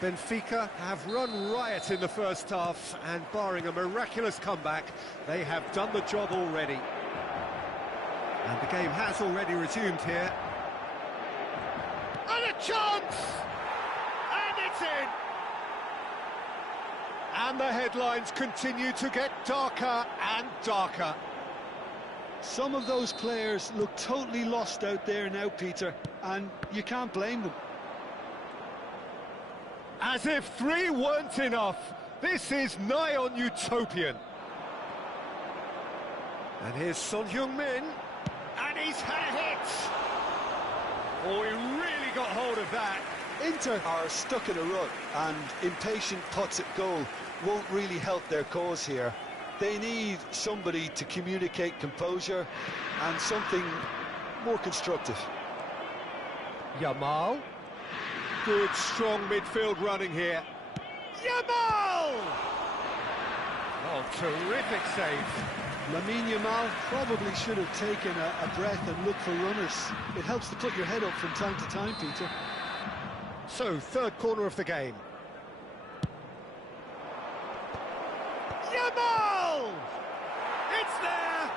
Benfica have run riot in the first half, and barring a miraculous comeback, they have done the job already. And the game has already resumed here. And a chance! And it's in! And the headlines continue to get darker and darker. Some of those players look totally lost out there now, Peter, and you can't blame them. As if 3 weren't enough, this is nigh on utopian. And here's Son Heung-min, and he's had a hit. Oh, he really got hold of that. Inter are stuck in a rut, and impatient putts at goal won't really help their cause here. They need somebody to communicate composure and something more constructive. Yamal. Good, strong midfield running here. Yamal! Oh, terrific save. Lamine Yamal probably should have taken a breath and looked for runners. It helps to put your head up from time to time, Peter. So, third corner of the game. Yamal! It's there!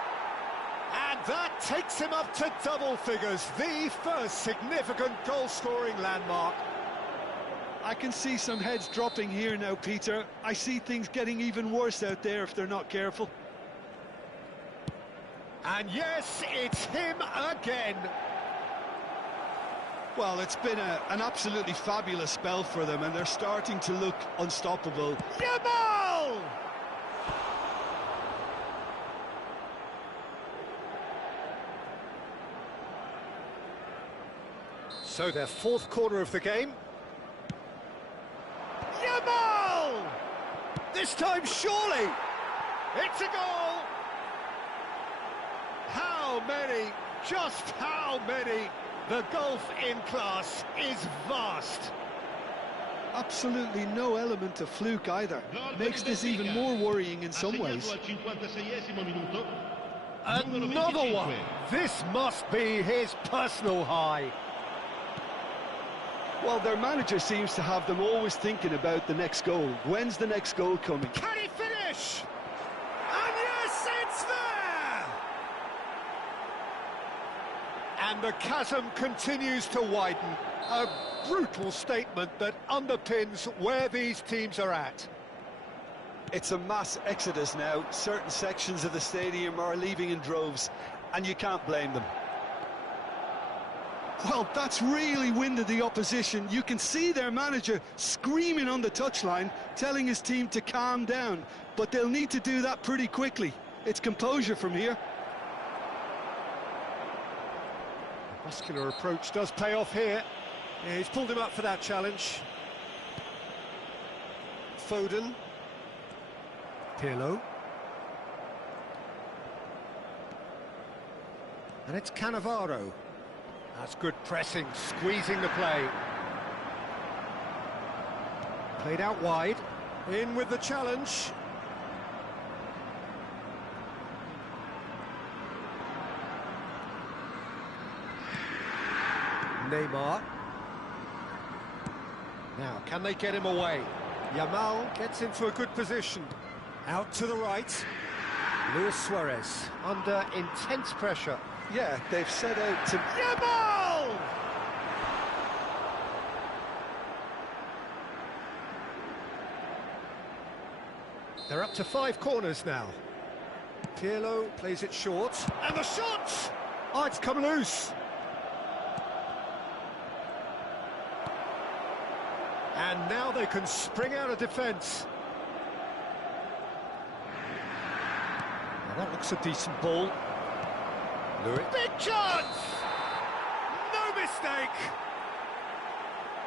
And that takes him up to double figures, the first significant goal-scoring landmark. I can see some heads dropping here now, Peter. I see things getting even worse out there if they're not careful. And yes, it's him again. Well, it's been an absolutely fabulous spell for them, and they're starting to look unstoppable. Yamal! So their fourth corner of the game. Yamal! This time, surely! It's a goal! How many? Just how many? The gulf in class is vast. Absolutely no element of fluke either. Makes this even more worrying in some ways. Another one! This must be his personal high. Well, their manager seems to have them always thinking about the next goal. When's the next goal coming? Can he finish? And yes, it's there! And the chasm continues to widen. A brutal statement that underpins where these teams are at. It's a mass exodus now. Certain sections of the stadium are leaving in droves, and you can't blame them. Well, that's really winded the opposition. You can see their manager screaming on the touchline, telling his team to calm down. But they'll need to do that pretty quickly. It's composure from here. Muscular approach does pay off here. Yeah, he's pulled him up for that challenge. Foden. Pirlo. And it's Cannavaro. That's good pressing, squeezing the play. Played out wide. In with the challenge. Neymar. Now, can they get him away? Yamal gets into a good position. Out to the right. Luis Suarez under intense pressure. Yeah, they've set out to... Yamal! They're up to 5 corners now. Pirlo plays it short. And the shot! Oh, it's come loose. And now they can spring out of defence. Now that looks a decent ball. Lewis. Big chance! No mistake!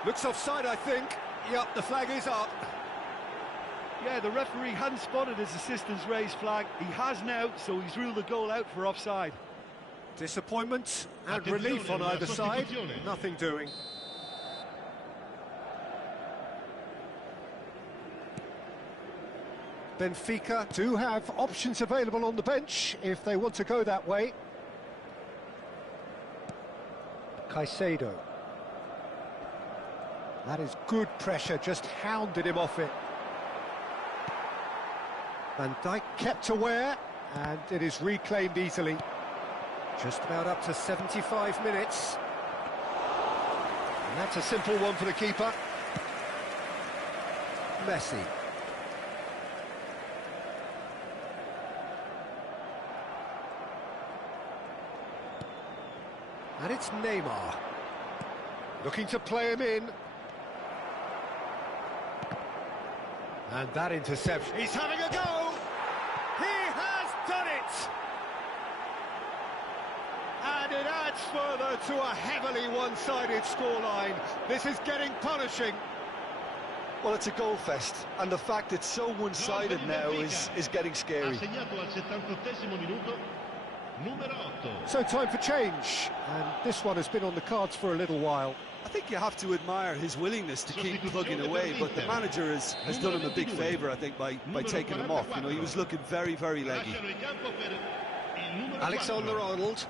Looks offside, I think. Yep, the flag is up. Yeah, the referee hadn't spotted his assistant's raised flag. He has now, so he's ruled the goal out for offside. Disappointment and relief on either side. Nothing doing. Benfica do have options available on the bench if they want to go that way. Caicedo. That is good pressure, just hounded him off it. Van Dijk kept aware, and it is reclaimed easily. Just about up to 75 minutes. And that's a simple one for the keeper. Messi. And it's Neymar. Looking to play him in. And that interception. He's having a go! He has done it! And it adds further to a heavily one-sided scoreline. This is getting punishing. Well, it's a goal fest, and the fact it's so one-sided now is getting scary. So time for change, and this one has been on the cards for a little while. I think you have to admire his willingness to keep plugging away, but the manager has done him a big favour, I think, by taking him off. You know, he was looking very, very leggy. Alexander-Arnold.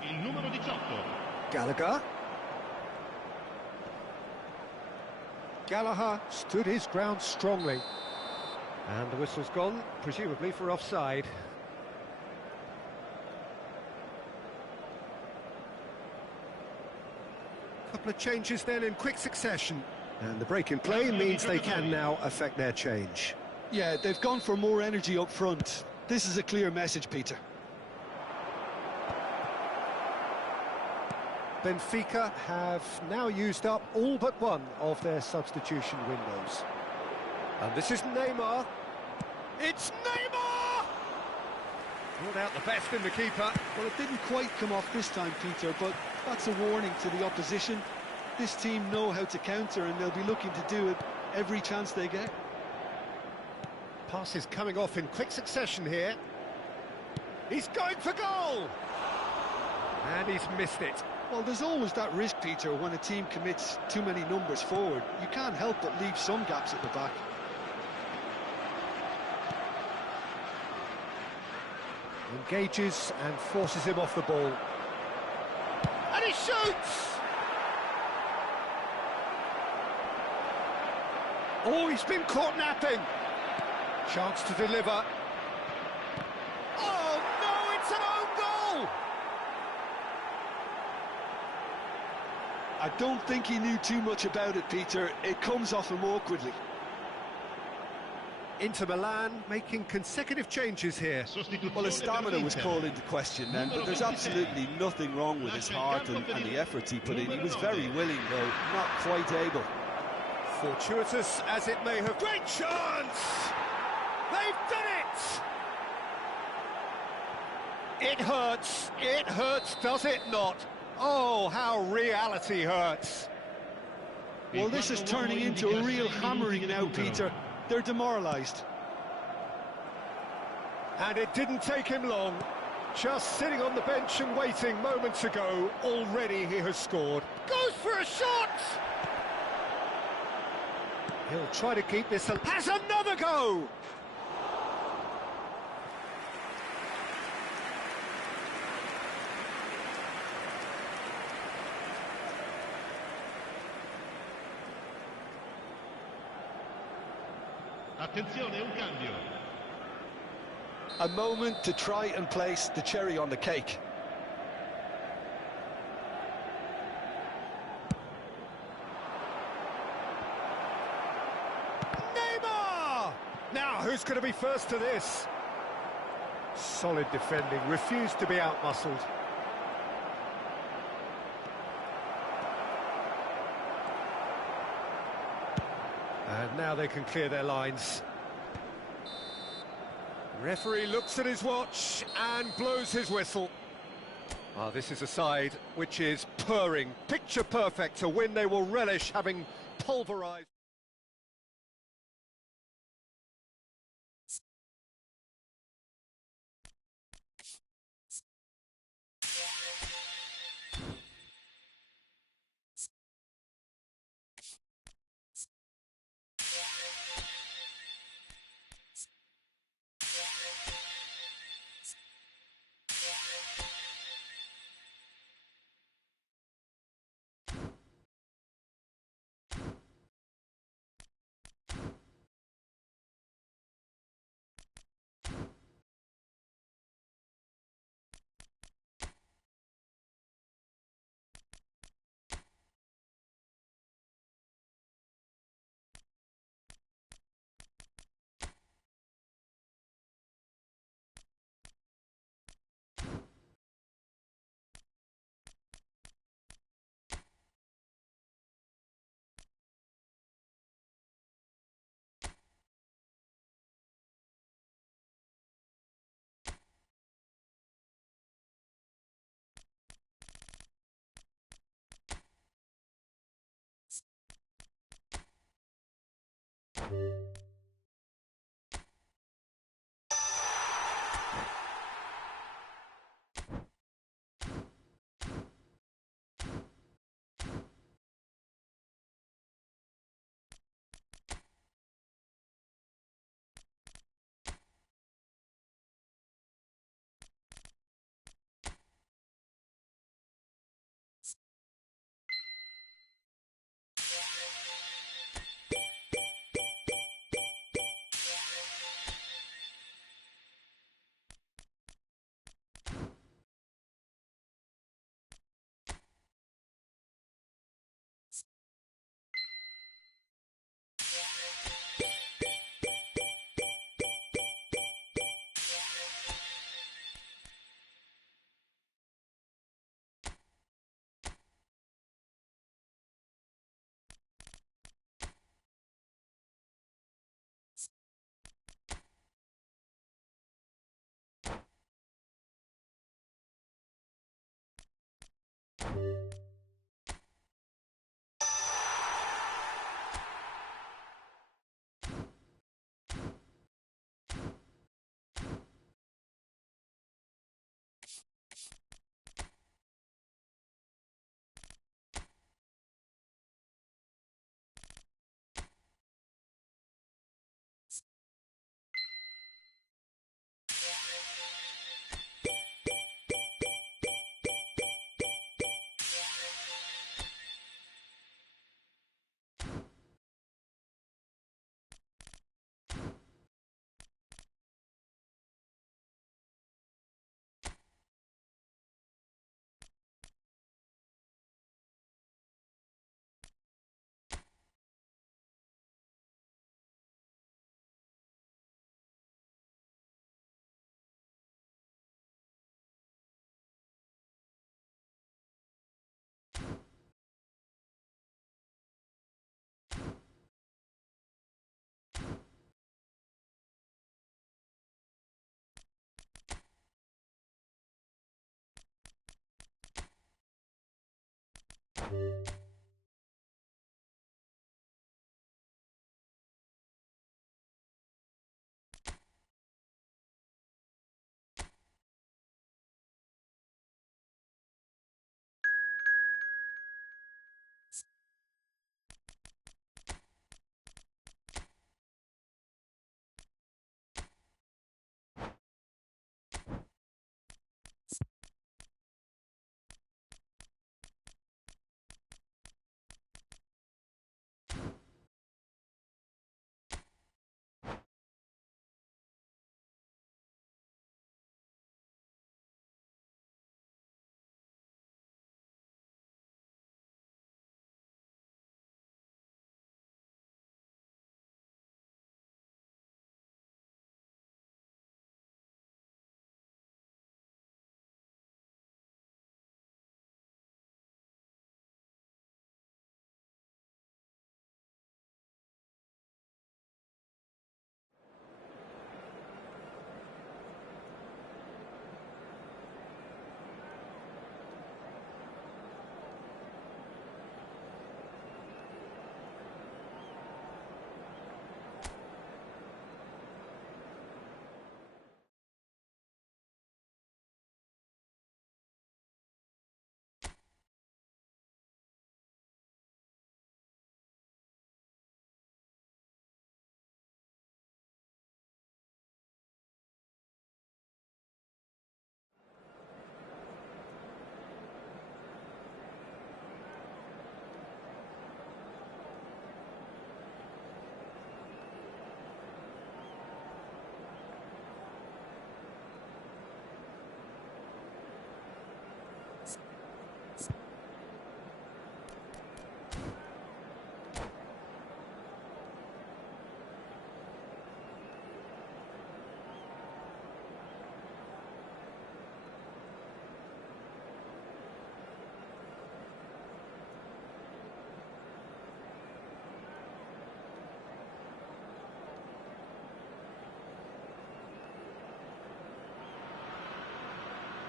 Gallagher. Gallagher stood his ground strongly. And the whistle's gone, presumably for offside. Couple of changes then in quick succession. And the break in play means they can now affect their change. Yeah, they've gone for more energy up front. This is a clear message, Peter. Benfica have now used up all but one of their substitution windows. And this is Neymar. It's Neymar! Brought out the best in the keeper. Well, it didn't quite come off this time, Peter, but that's a warning to the opposition. This team know how to counter, and they'll be looking to do it every chance they get. Pass is coming off in quick succession here. He's going for goal! And he's missed it. Well, there's always that risk, Peter, when a team commits too many numbers forward. You can't help but leave some gaps at the back. Engages and forces him off the ball. And he shoots! Oh, he's been caught napping. Chance to deliver. Oh, no, it's an own goal! I don't think he knew too much about it, Peter. It comes off him awkwardly. Inter Milan making consecutive changes here. Well, his stamina was called into question then, but there's absolutely nothing wrong with his heart and the efforts he put in. He was very willing, though, not quite able. Fortuitous as it may have... Great chance! They've done it! It hurts, does it not? Oh, how reality hurts. Well, this is turning into a real hammering now, Peter. They're demoralised. And it didn't take him long. Just sitting on the bench and waiting moments ago, already he has scored. Goes for a shot! He'll try to keep this... Has another go! Attenzione, un cambio. A moment to try and place the cherry on the cake. Neymar! Now, who's going to be first to this? Solid defending, refused to be outmuscled. And now they can clear their lines. Referee looks at his watch and blows his whistle. Ah, this is a side which is purring, picture perfect, a win they will relish, having pulverised.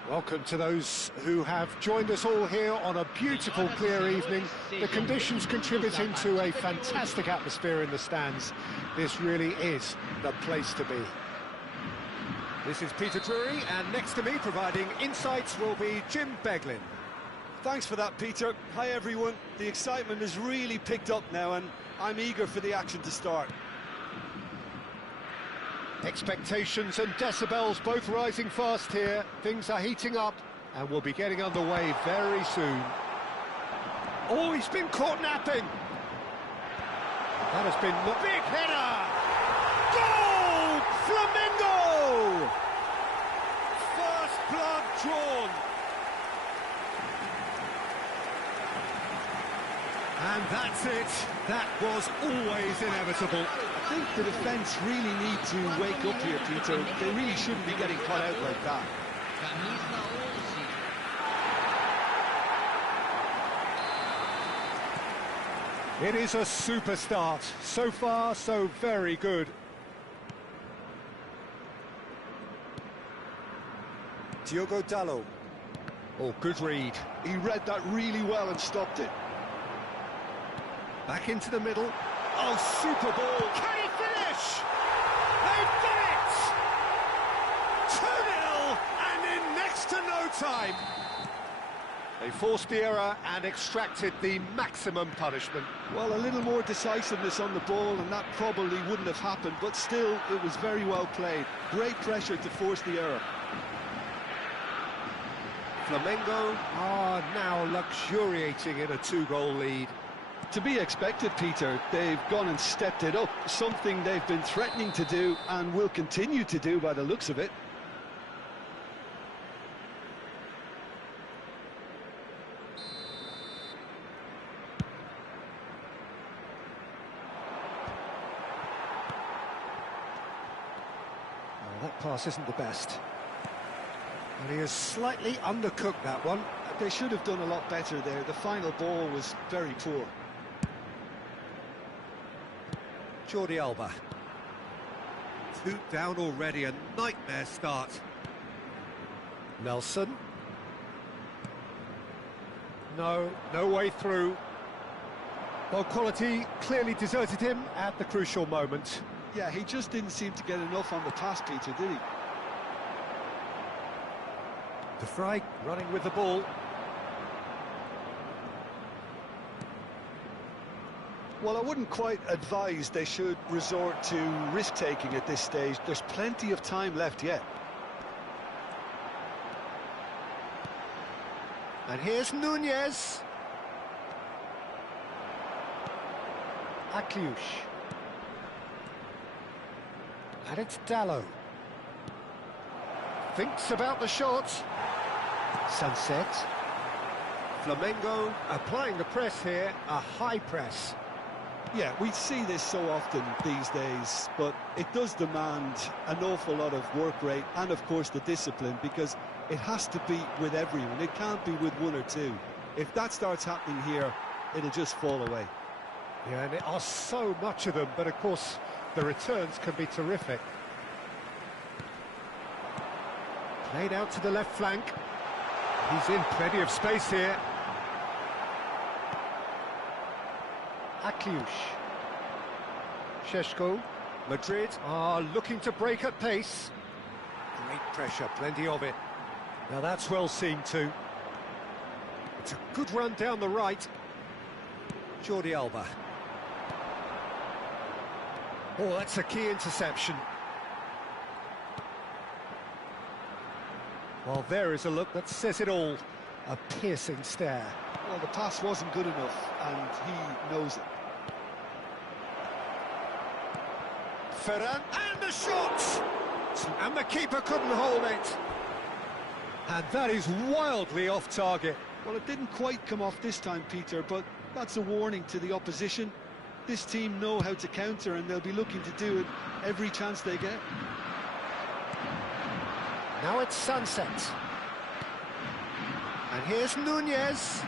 Welcome to those who have joined us all here on a beautiful, clear evening. The conditions contributing to a fantastic atmosphere in the stands. This really is the place to be. This is Peter Drury, and next to me, providing insights, will be Jim Beglin. Thanks for that, Peter. Hi, everyone. The excitement has really picked up now, and I'm eager for the action to start. Expectations and decibels both rising fast here. Things are heating up, and we'll be getting underway very soon. Oh, he's been caught napping. That has been the big header. Goal! Flamingo! First blood drawn. And that's it. That was always inevitable. I think the defence really need to wake up here, Peter. They really shouldn't be getting caught out like that. It is a super start. So far, so very good. Diogo Dalot. Oh, good read. He read that really well and stopped it. Back into the middle. Oh, super ball. Can he finish? They've done it! 2-0 and in next to no time. They forced the error and extracted the maximum punishment. Well, a little more decisiveness on the ball and that probably wouldn't have happened, but still, it was very well played. Great pressure to force the error. Flamengo are now luxuriating in a 2-goal lead. To be expected, Peter. They've gone and stepped it up, something they've been threatening to do and will continue to do by the looks of it. That pass isn't the best. And he has slightly undercooked that one. They should have done a lot better there. The final ball was very poor. Jordi Alba. 2 down already, a nightmare start. Nelson. No way through. Well, quality clearly deserted him at the crucial moment. Yeah, he just didn't seem to get enough on the pass, Peter, did he? De Vrij running with the ball. Well, I wouldn't quite advise they should resort to risk-taking at this stage. There's plenty of time left yet. And here's Nunez. Aqui. And it's Dallo. Thinks about the shot. Sunset. Flamengo applying the press here, a high press. Yeah, we see this so often these days, but it does demand an awful lot of work rate and, of course, the discipline, because it has to be with everyone. It can't be with one or two. If that starts happening here, it'll just fall away. Yeah, and there are so much of them, but, of course, the returns can be terrific. Played out to the left flank. He's in plenty of space here. Aqui. Šeško. Madrid are looking to break at pace. Great pressure, plenty of it. Now that's well seen too. It's a good run down the right. Jordi Alba. Oh, that's a key interception. Well, there is a look that says it all. A piercing stare. Well, the pass wasn't good enough, and he knows it. Ferran, and the shot! And the keeper couldn't hold it. And that is wildly off target. Well, it didn't quite come off this time, Peter, but that's a warning to the opposition. This team know how to counter, and they'll be looking to do it every chance they get. Now it's Sunset. And here's Nunez.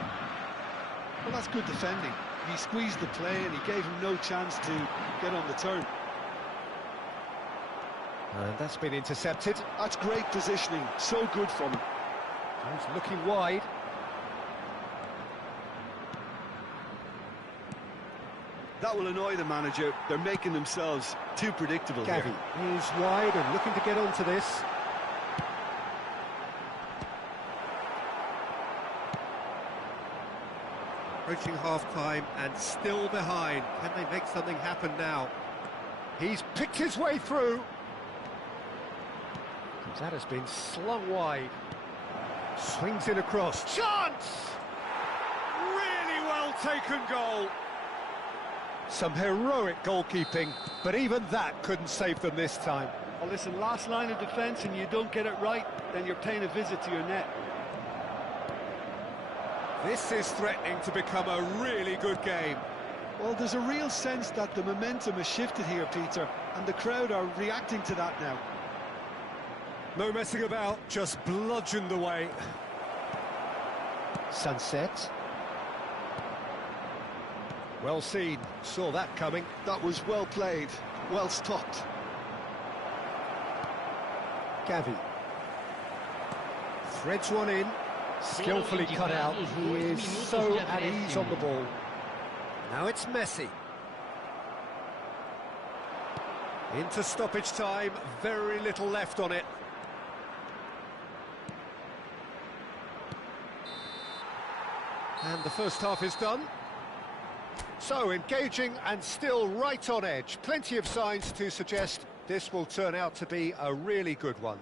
Well, that's good defending. He squeezed the play and he gave him no chance to get on the turn. And that's been intercepted. That's great positioning. So good from him. He's looking wide. That will annoy the manager. They're making themselves too predictable Gavi here. is wide and looking to get onto this. Approaching half-time and still behind. Can they make something happen now? He's picked his way through. That has been slung wide. Swings it across. Chance! Really well taken goal. Some heroic goalkeeping, but even that couldn't save them this time. Well, listen, last line of defence and you don't get it right, then you're paying a visit to your net. This is threatening to become a really good game. Well, there's a real sense that the momentum has shifted here, Peter, and the crowd are reacting to that now. No messing about, just bludgeoned away. Sunset. Well seen, saw that coming. That was well played, well stopped. Gavi. Threads one in. Skillfully cut out, he is so at ease on the ball. Now it's Messi. Into stoppage time, very little left on it. And the first half is done. So, engaging and still right on edge. Plenty of signs to suggest this will turn out to be a really good one.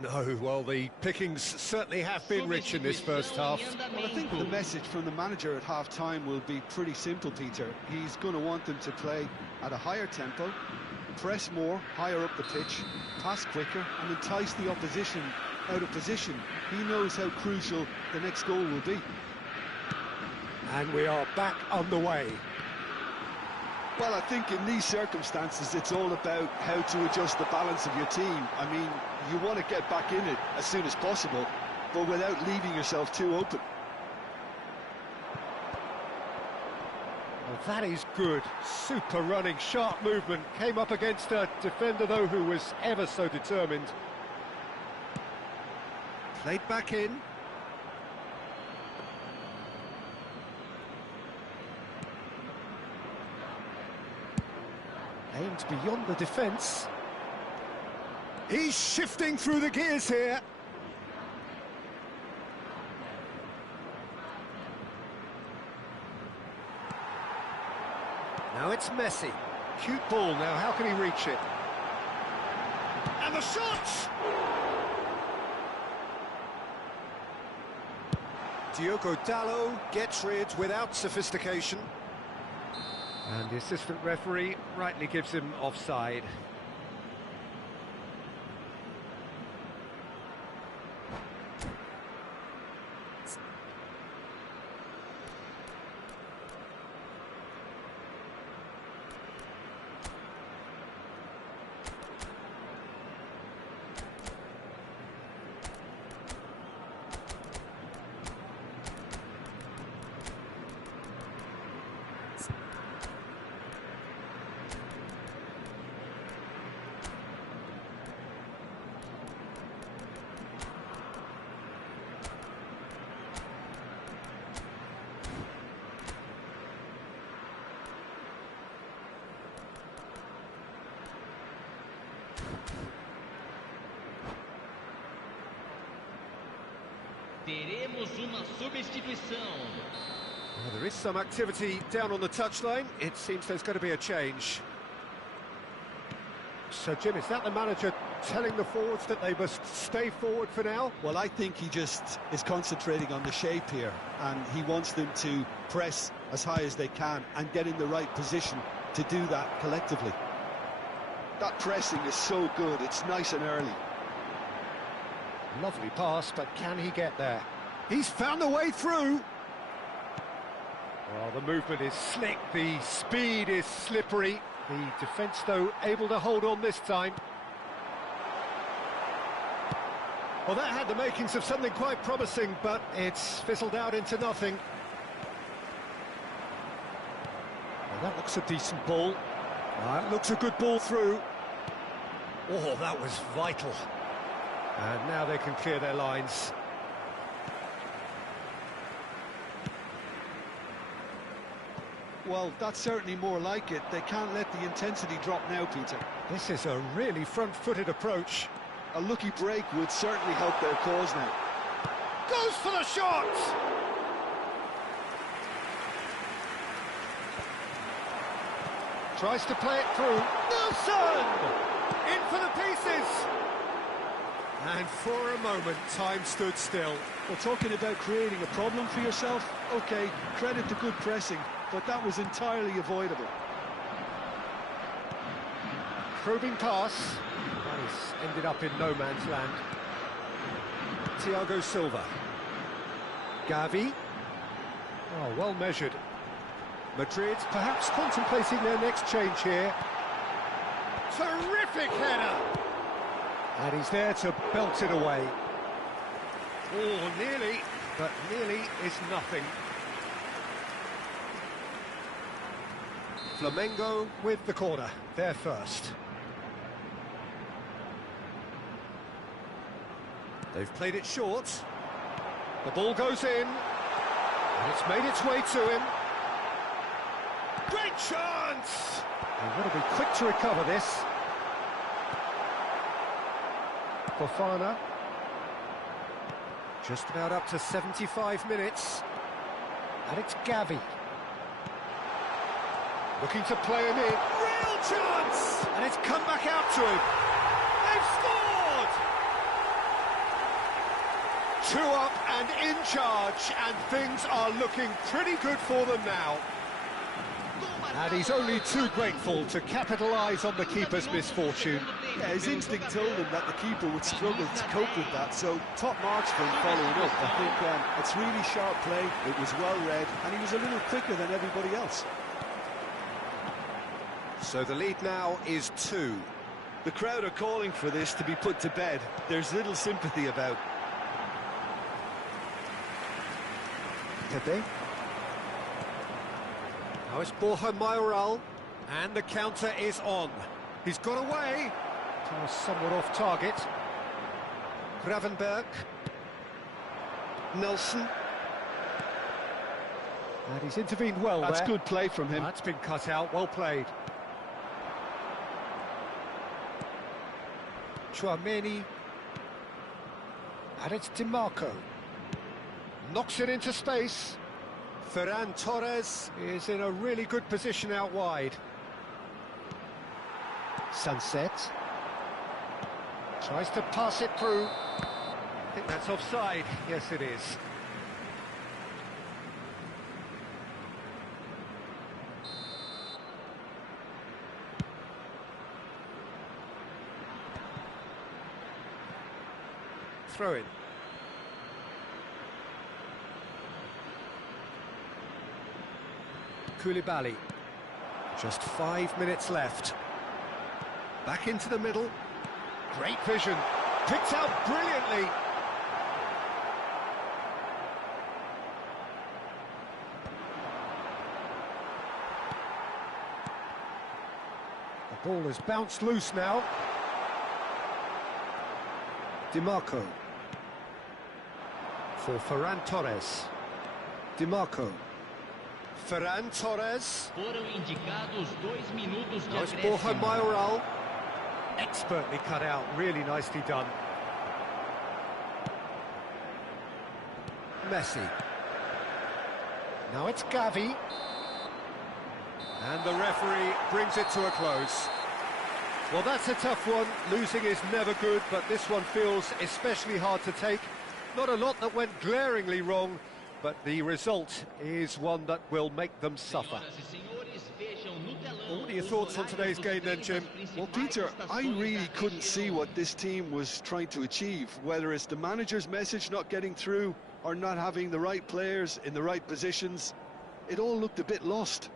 No, well, the pickings certainly have been rich in this first half. Well, I think the message from the manager at half-time will be pretty simple, Peter. He's going to want them to play at a higher tempo, press more, higher up the pitch, pass quicker, and entice the opposition out of position. He knows how crucial the next goal will be. And we are back on the way. Well, I think in these circumstances, it's all about how to adjust the balance of your team. I mean, you want to get back in it as soon as possible, but without leaving yourself too open. Well, that is good. Super running, sharp movement. Came up against a defender, though, who was ever so determined. Played back in. Aimed beyond the defence. He's shifting through the gears here. Now it's Messi. Cute ball now, how can he reach it? And the shot! Diogo Dalot gets rid without sophistication. And the assistant referee rightly gives him offside. Teremos uma substituição. Well, there is some activity down on the touchline. It seems there's going to be a change. So, Jim, is that the manager telling the forwards that they must stay forward for now? Well, I think he just is concentrating on the shape here, and he wants them to press as high as they can and get in the right position to do that collectively. That pressing is so good, it's nice and early. Lovely pass, but can he get there? He's found a way through. Well, the movement is slick, the speed is slippery. The defence, though, able to hold on this time. Well, that had the makings of something quite promising, but it's fizzled out into nothing. Well, that looks a decent ball. That looks a good ball through. Oh, that was vital. And now they can clear their lines. Well, that's certainly more like it. They can't let the intensity drop now, Peter. This is a really front-footed approach. A lucky break would certainly help their cause now. Goes for the shot! Tries to play it through. Nelson! In for the pieces! And for a moment, time stood still. Well, talking about creating a problem for yourself, OK, credit to good pressing, but that was entirely avoidable. Probing pass. That has ended up in no man's land. Thiago Silva. Gavi. Oh, well measured. Madrid perhaps contemplating their next change here. Terrific header! And he's there to belt it away. Oh, nearly, but nearly is nothing. Flamengo with the corner, they're first. They've played it short. The ball goes in, and it's made its way to him. Great chance! They've got to be quick to recover this. Fofana. Just about up to 75 minutes. And it's Gavi. Looking to play him in. Real chance! And it's come back out to him. They've scored! 2 up and in charge, and things are looking pretty good for them now. And he's only too grateful to capitalise on the keeper's misfortune. Yeah, his instinct told him that the keeper would struggle to cope with that, so top marks for him following up. I think it's really sharp play, it was well read, and he was a little quicker than everybody else. So the lead now is 2. The crowd are calling for this to be put to bed. There's little sympathy about. Pepe. Now it's Borja Mayoral, and the counter is on. He's got away. Somewhat off target. Gravenberg. Nelson. And he's intervened well there. That's good play from him. That's been cut out, well played. Chouameni. And it's DiMarco. Knocks it into space. Ferran Torres is in a really good position out wide. Sunset. Tries to pass it through. I think that's offside. Yes, it is. Throw in. Koulibaly. Just 5 minutes left. Back into the middle. Great vision. Picked out brilliantly. The ball has bounced loose now. DiMarco. For Ferran Torres. DiMarco. Ferran Torres. Foram indicados 2 minutos de Now it's Borja acréscimo. Mayoral. Expertly cut out, really nicely done. Messi. Now it's Gavi. And the referee brings it to a close. Well, that's a tough one. Losing is never good, but this one feels especially hard to take. Not a lot that went glaringly wrong, but the result is one that will make them suffer. Well, what are your thoughts on today's game then, Jim? Well, Peter, I really couldn't see what this team was trying to achieve, whether it's the manager's message not getting through or not having the right players in the right positions. It all looked a bit lost.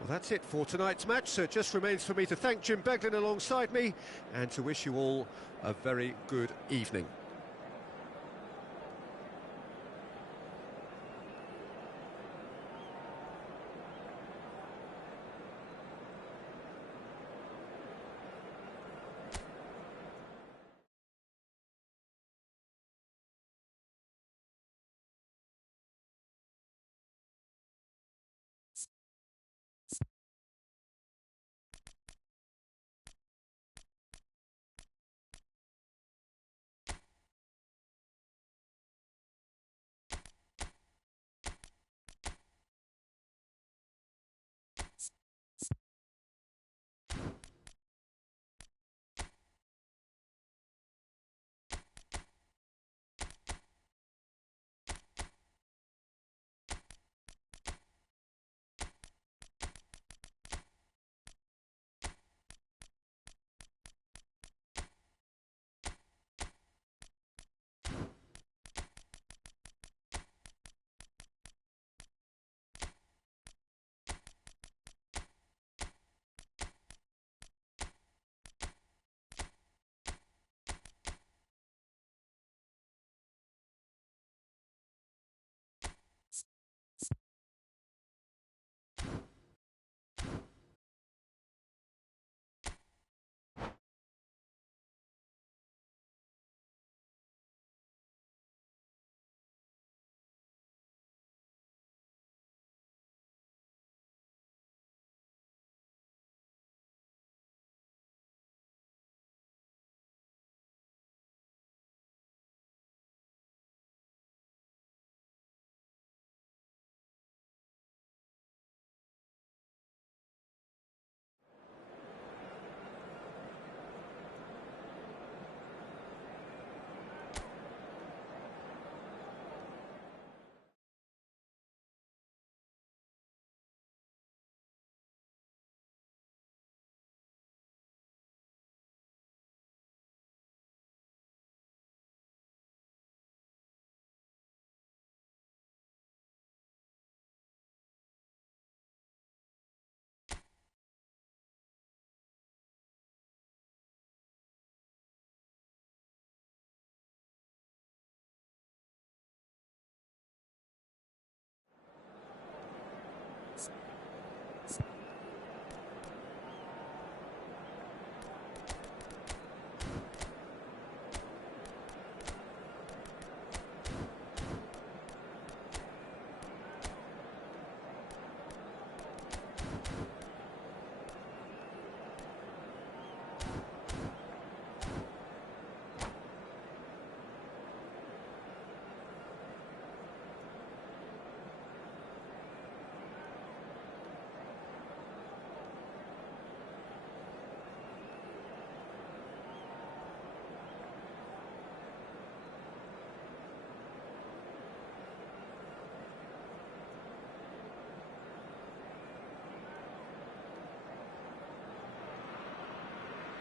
Well, that's it for tonight's match, so it just remains for me to thank Jim Beglin alongside me and to wish you all a very good evening.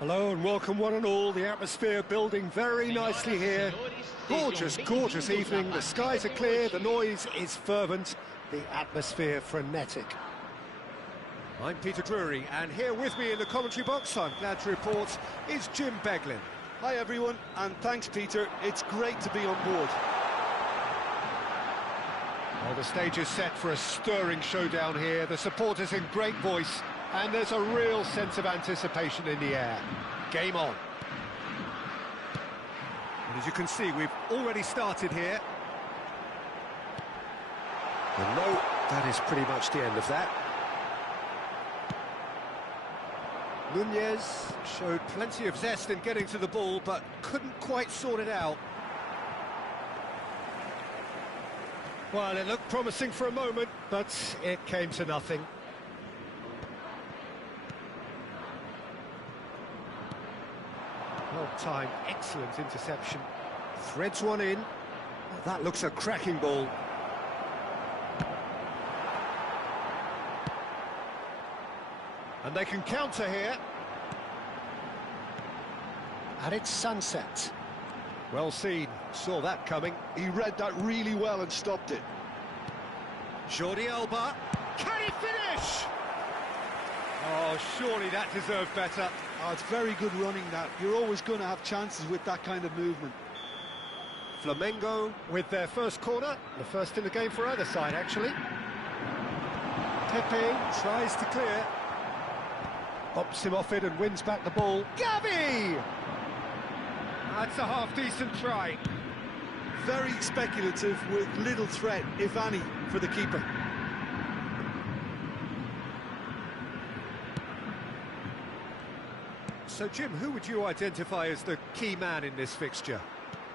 Hello and welcome one and all. The atmosphere building very nicely here. Gorgeous, gorgeous evening. The skies are clear, the noise is fervent, the atmosphere frenetic. I'm Peter Drury, and here with me in the commentary box, I'm glad to report, is Jim Beglin. Hi everyone, and thanks Peter, it's great to be on board. Well, the stage is set for a stirring showdown here, the supporters in great voice, and there's a real sense of anticipation in the air. Game on. And as you can see, we've already started here. And no, that is pretty much the end of that. Nunez showed plenty of zest in getting to the ball, but couldn't quite sort it out. Well, it looked promising for a moment, but it came to nothing. Well-timed, excellent interception. Threads one in. Well, that looks a cracking ball. And they can counter here. And it's sunset. Well seen, saw that coming. He read that really well and stopped it. Jordi Alba, can he finish? Oh, surely that deserved better. Oh, it's very good running that. You're always going to have chances with that kind of movement. Flamengo with their first corner, the first in the game for either side, actually. Pepe tries to clear. Bops him off it and wins back the ball. Gavi! That's a half-decent try. Very speculative with little threat, if any, for the keeper. So, Jim, who would you identify as the key man in this fixture?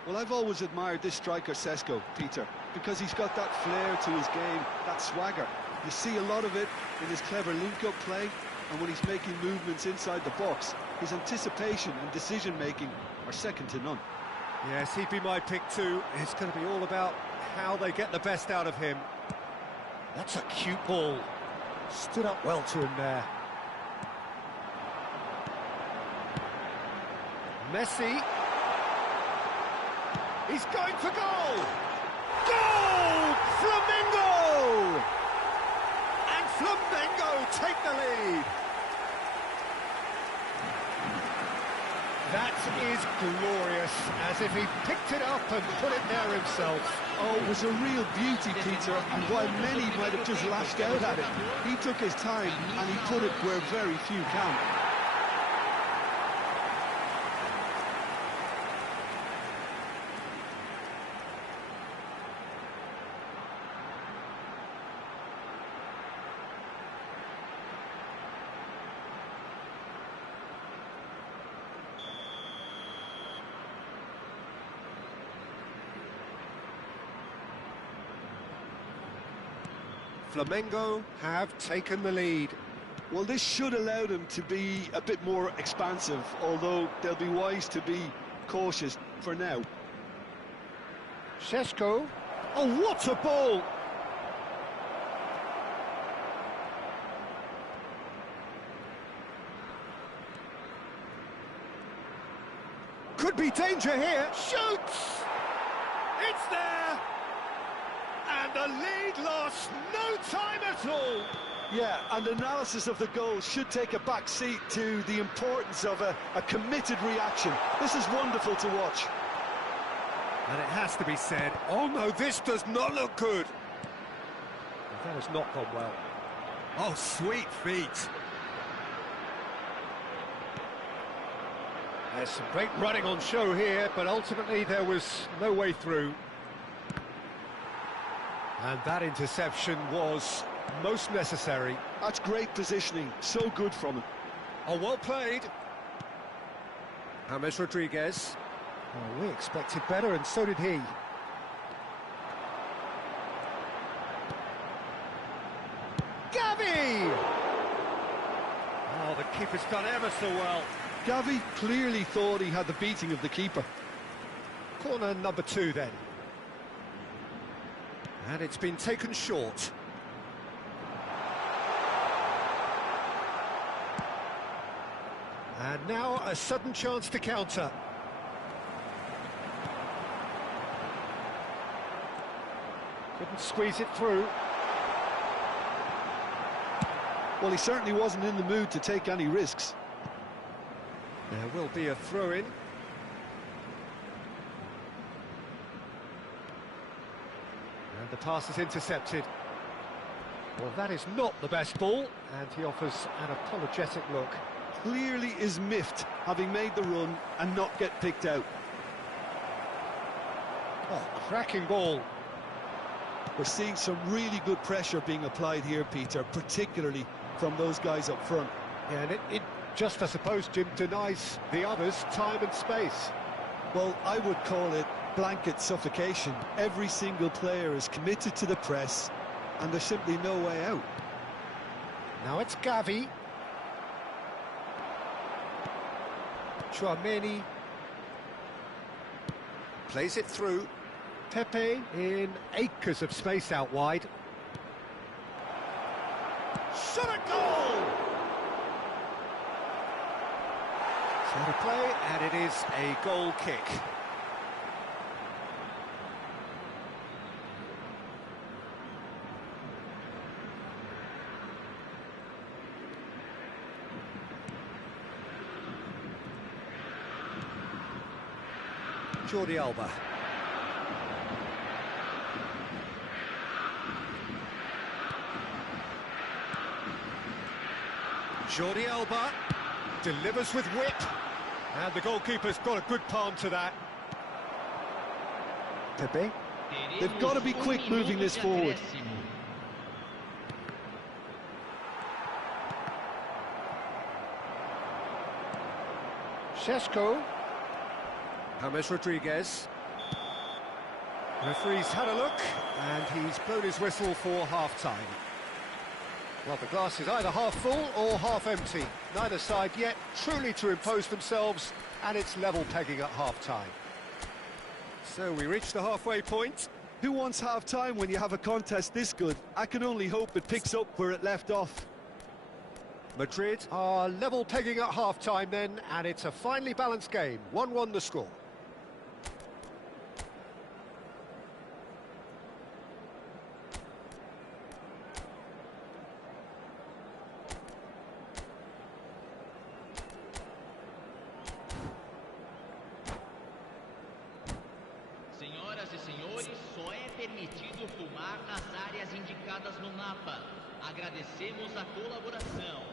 Well, I've always admired this striker, Sesko, Peter, because he's got that flair to his game, that swagger. You see a lot of it in his clever link-up play, and when he's making movements inside the box, his anticipation and decision-making are second to none. Yes, he'd be my pick too. It's going to be all about how they get the best out of him. That's a cute ball. Stood up well to him there. Messi. He's going for goal! Goal! Flamengo! And Flamengo take the lead. That is glorious, as if he picked it up and put it there himself. Oh, it was a real beauty, Peter, and while many might have just lashed out at it, he took his time and he put it where very few can. Flamengo have taken the lead. Well, this should allow them to be a bit more expansive, although they'll be wise to be cautious for now. Sesko. Oh, what a ball! Could be danger here. Shoots! It's there! And the lead lost no time at all. Yeah, and analysis of the goal should take a back seat to the importance of a committed reaction. This is wonderful to watch. And it has to be said, oh no, this does not look good. That has not gone well. Oh, sweet feet. There's some great running on show here, but ultimately there was no way through. And that interception was most necessary. That's great positioning, so good from him. Oh, well played. James Rodriguez. Oh, we expected better, and so did he. Gavi! Oh, the keeper's done ever so well. Gavi clearly thought he had the beating of the keeper. Corner number 2 then. And it's been taken short. And now a sudden chance to counter. Couldn't squeeze it through. Well, he certainly wasn't in the mood to take any risks. There will be a throw-in. And the pass is intercepted. Well, that is not the best ball, and he offers an apologetic look. Clearly is miffed, having made the run and not get picked out. Oh, cracking ball. We're seeing some really good pressure being applied here, Peter, particularly from those guys up front. Yeah, and it just, I suppose, Jim, denies the others time and space. Well, I would call it blanket suffocation. Every single player is committed to the press, and there's simply no way out. Now it's Gavi. Chouameni plays it through. Pepe in acres of space out wide. Shot a goal! So to play, and it is a goal kick. Jordi Alba. Jordi Alba delivers with whip, and the goalkeeper's got a good palm to that. Pepe. They've got to be quick moving this forward. Šeško. James Rodriguez. Referee's had a look, and he's blown his whistle for half-time. Well, the glass is either half full or half empty. Neither side yet truly to impose themselves, and it's level pegging at half-time. So we reach the halfway point. Who wants half-time when you have a contest this good? I can only hope it picks up where it left off. Madrid are level pegging at half-time then, and it's a finely balanced game. 1-1 the score. Senhoras e senhores, só é permitido filmar nas áreas indicadas no mapa. Agradecemos a colaboração.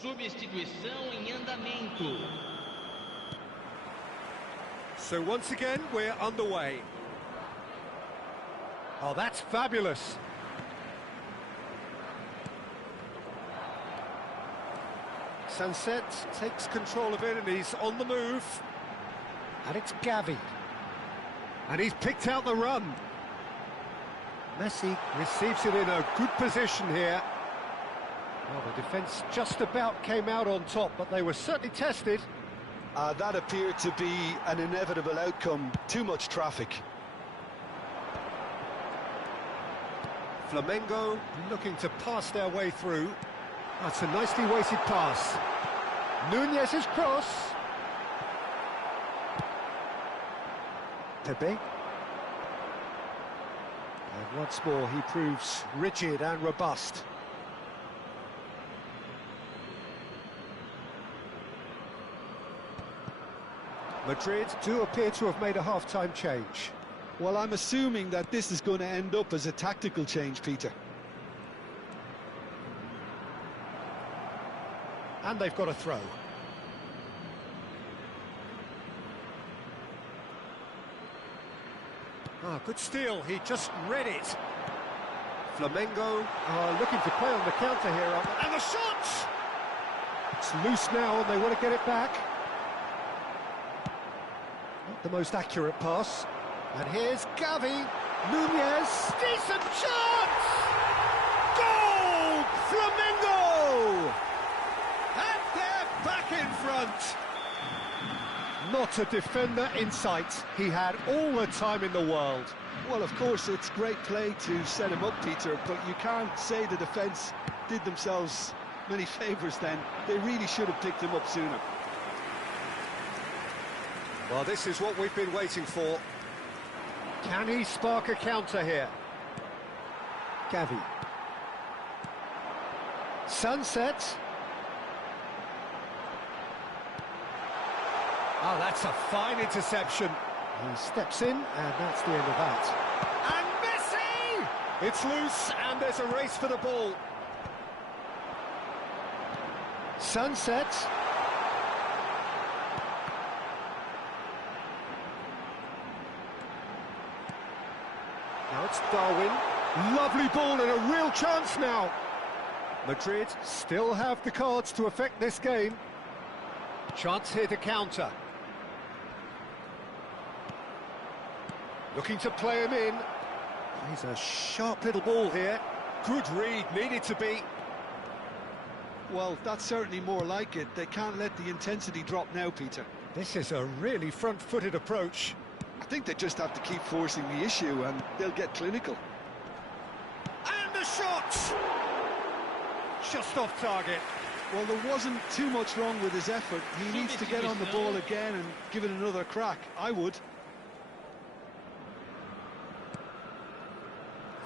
Substituição em andamento. So once again, we're underway. Oh, that's fabulous. Sunset takes control of it, and he's on the move. And it's Gavi. And he's picked out the run. Messi receives it in a good position here. Well, the defence just about came out on top, but they were certainly tested. That appeared to be an inevitable outcome. Too much traffic. Flamengo looking to pass their way through. That's a nicely weighted pass. Nunez's cross. Pepe. And once more he proves rigid and robust. Madrid do appear to have made a half-time change. Well, I'm assuming that this is going to end up as a tactical change, Peter. And they've got a throw. Ah, good steal, he just read it. Flamengo are looking to play on the counter here, and the shot! It's loose now, and they want to get it back. Not the most accurate pass. And here's Gavi. Nunez. Decent chance! Goal! Flamengo! And they're back in front. Not a defender in sight. He had all the time in the world. Well, of course, it's great play to set him up, Peter, but you can't say the defence did themselves many favours then. They really should have picked him up sooner. Well, this is what we've been waiting for. Can he spark a counter here? Gavi. Sunset. Oh, that's a fine interception. He steps in, and that's the end of that. And Messi! It's loose, and there's a race for the ball. Sunset. Now it's Darwin. Lovely ball and a real chance now. Madrid still have the cards to affect this game. Chance here to counter. Looking to play him in. He's a sharp little ball here. Good read, needed to be. Well, that's certainly more like it. They can't let the intensity drop now, Peter. This is a really front-footed approach. I think they just have to keep forcing the issue and they'll get clinical. And the shot! Just off target. Well, there wasn't too much wrong with his effort. He needs to get on the ball again and give it another crack. I would.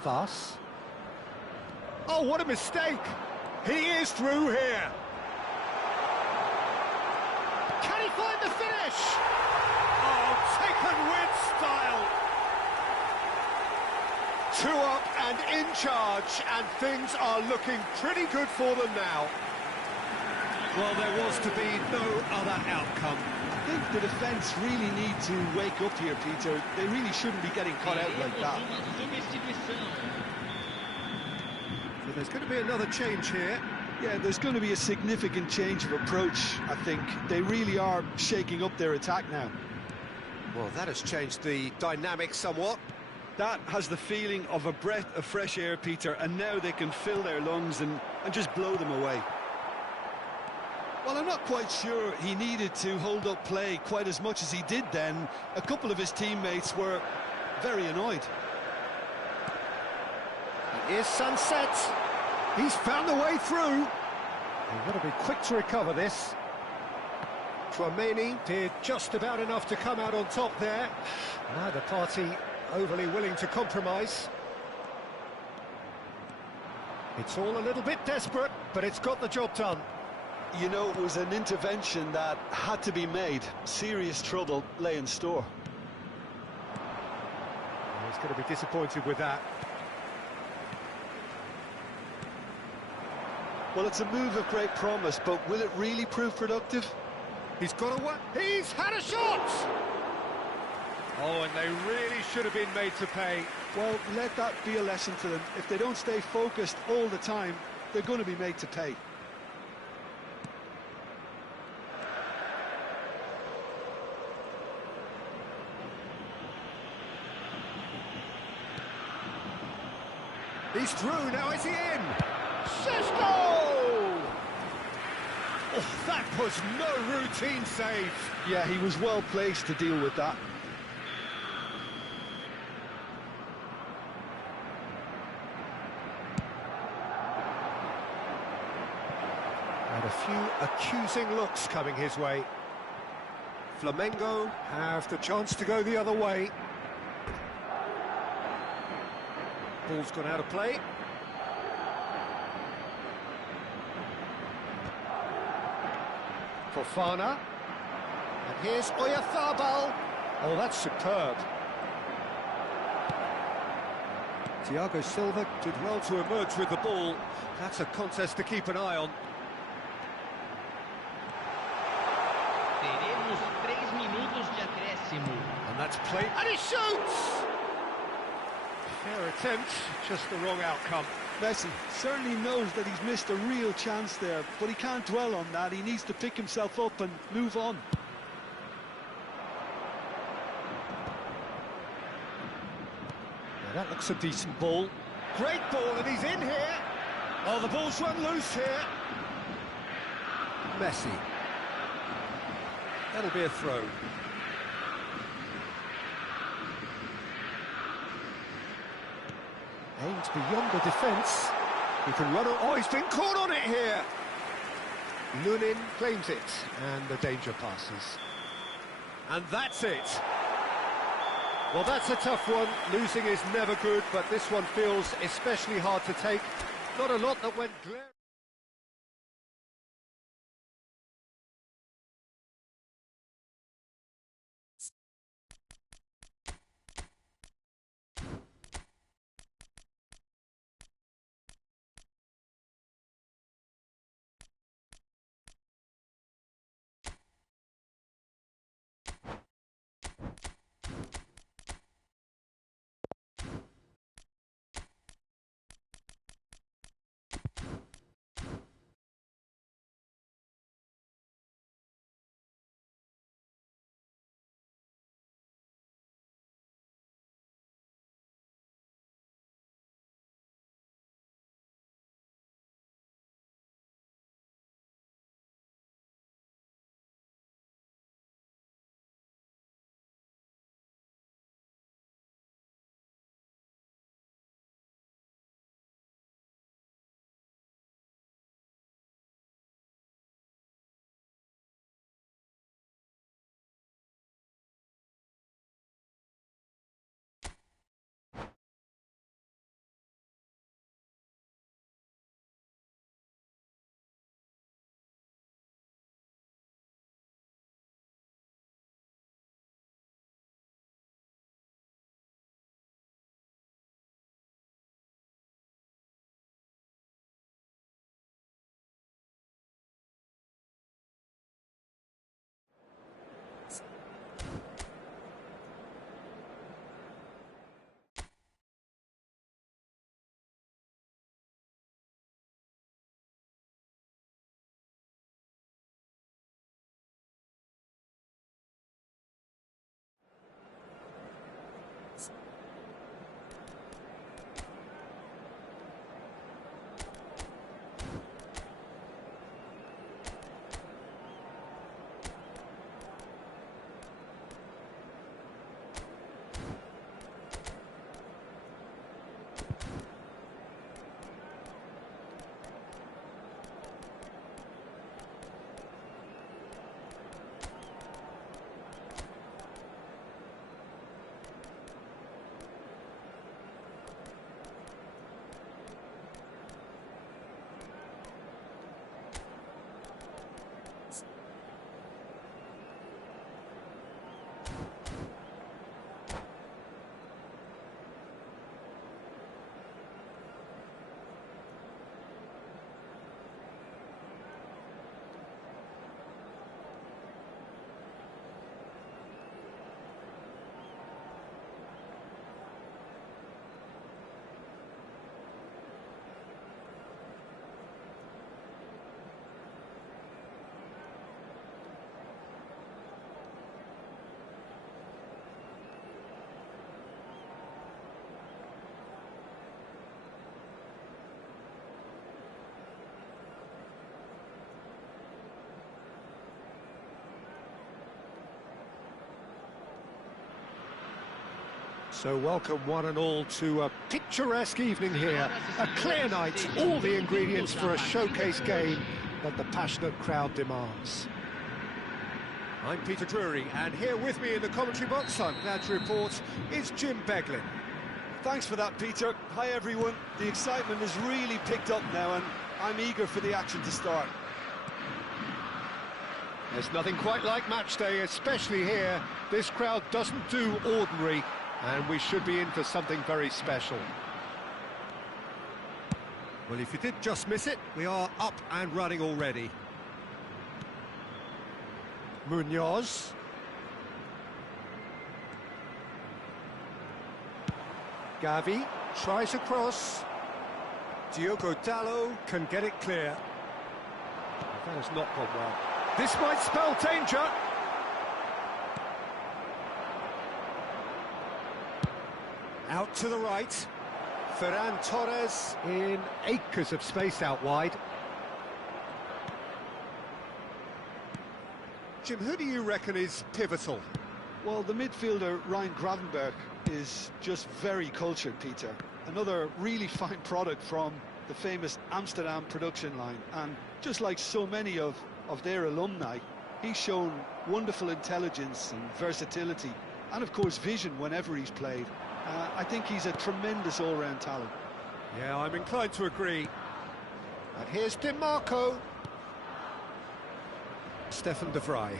Voss. Oh, what a mistake! He is through here. Can he find the finish? Oh, taken with style. 2 up and in charge, and things are looking pretty good for them now. Well, there was to be no other outcome. I think the defence really need to wake up here, Peter. They really shouldn't be getting caught out like that. So there's going to be another change here. Yeah, there's going to be a significant change of approach, I think. They really are shaking up their attack now. Well, that has changed the dynamic somewhat. That has the feeling of a breath of fresh air, Peter, and now they can fill their lungs and just blow them away. Well, I'm not quite sure he needed to hold up play quite as much as he did then. A couple of his teammates were very annoyed. Here's Sunset. He's found the way through. They've got to be quick to recover this. Tchouameni did just about enough to come out on top there. Neither party overly willing to compromise. It's all a little bit desperate, but it's got the job done. You know, it was an intervention that had to be made. Serious trouble lay in store. He's going to be disappointed with that. Well, it's a move of great promise, but will it really prove productive? He's got away. He's had a shot! Oh, and they really should have been made to pay. Well, let that be a lesson to them. If they don't stay focused all the time, they're going to be made to pay. He's through, now is he in? Sesko! Oh, that was no routine save. Yeah, he was well placed to deal with that. And a few accusing looks coming his way. Flamengo have the chance to go the other way. Ball's gone out of play. Fofana. And here's Oyarzabal. Oh, that's superb. Thiago Silva did well to emerge with the ball. That's a contest to keep an eye on. Teremos 3 minutos de acréscimo. And that's played. And he shoots! Fair attempt, just the wrong outcome. Messi certainly knows that he's missed a real chance there, but he can't dwell on that. He needs to pick himself up and move on. Now that looks a decent ball. Great ball, and he's in here. Oh, the ball's run loose here. Messi. That'll be a throw. Aimed beyond the defence. He can run it. Oh, he's been caught on it here. Lunin claims it, and the danger passes. And that's it. Well, that's a tough one. Losing is never good, but this one feels especially hard to take. Not a lot that went glaring. So welcome one and all to a picturesque evening here, a clear night, all the ingredients for a showcase game that the passionate crowd demands. I'm Peter Drury, and here with me in the commentary box, I'm glad to report, is Jim Beglin. Thanks for that, Peter. Hi, everyone. The excitement has really picked up now, and I'm eager for the action to start. There's nothing quite like match day, especially here. This crowd doesn't do ordinary, and we should be in for something very special. Well, if you did just miss it, we are up and running already. Munoz. Gavi tries a cross. Diogo Dalot can get it clear. That has not gone well. This might spell danger. Out to the right. Ferran Torres in acres of space out wide. Jim, who do you reckon is pivotal? Well, the midfielder, Ryan Gravenberch, is just very cultured, Peter. another really fine product from the famous Amsterdam production line, and just like so many of their alumni, he's shown wonderful intelligence and versatility, and of course vision whenever he's played. I think he's a tremendous all-round talent. Yeah, I'm inclined to agree. And here's DiMarco. Stefan de Vrij.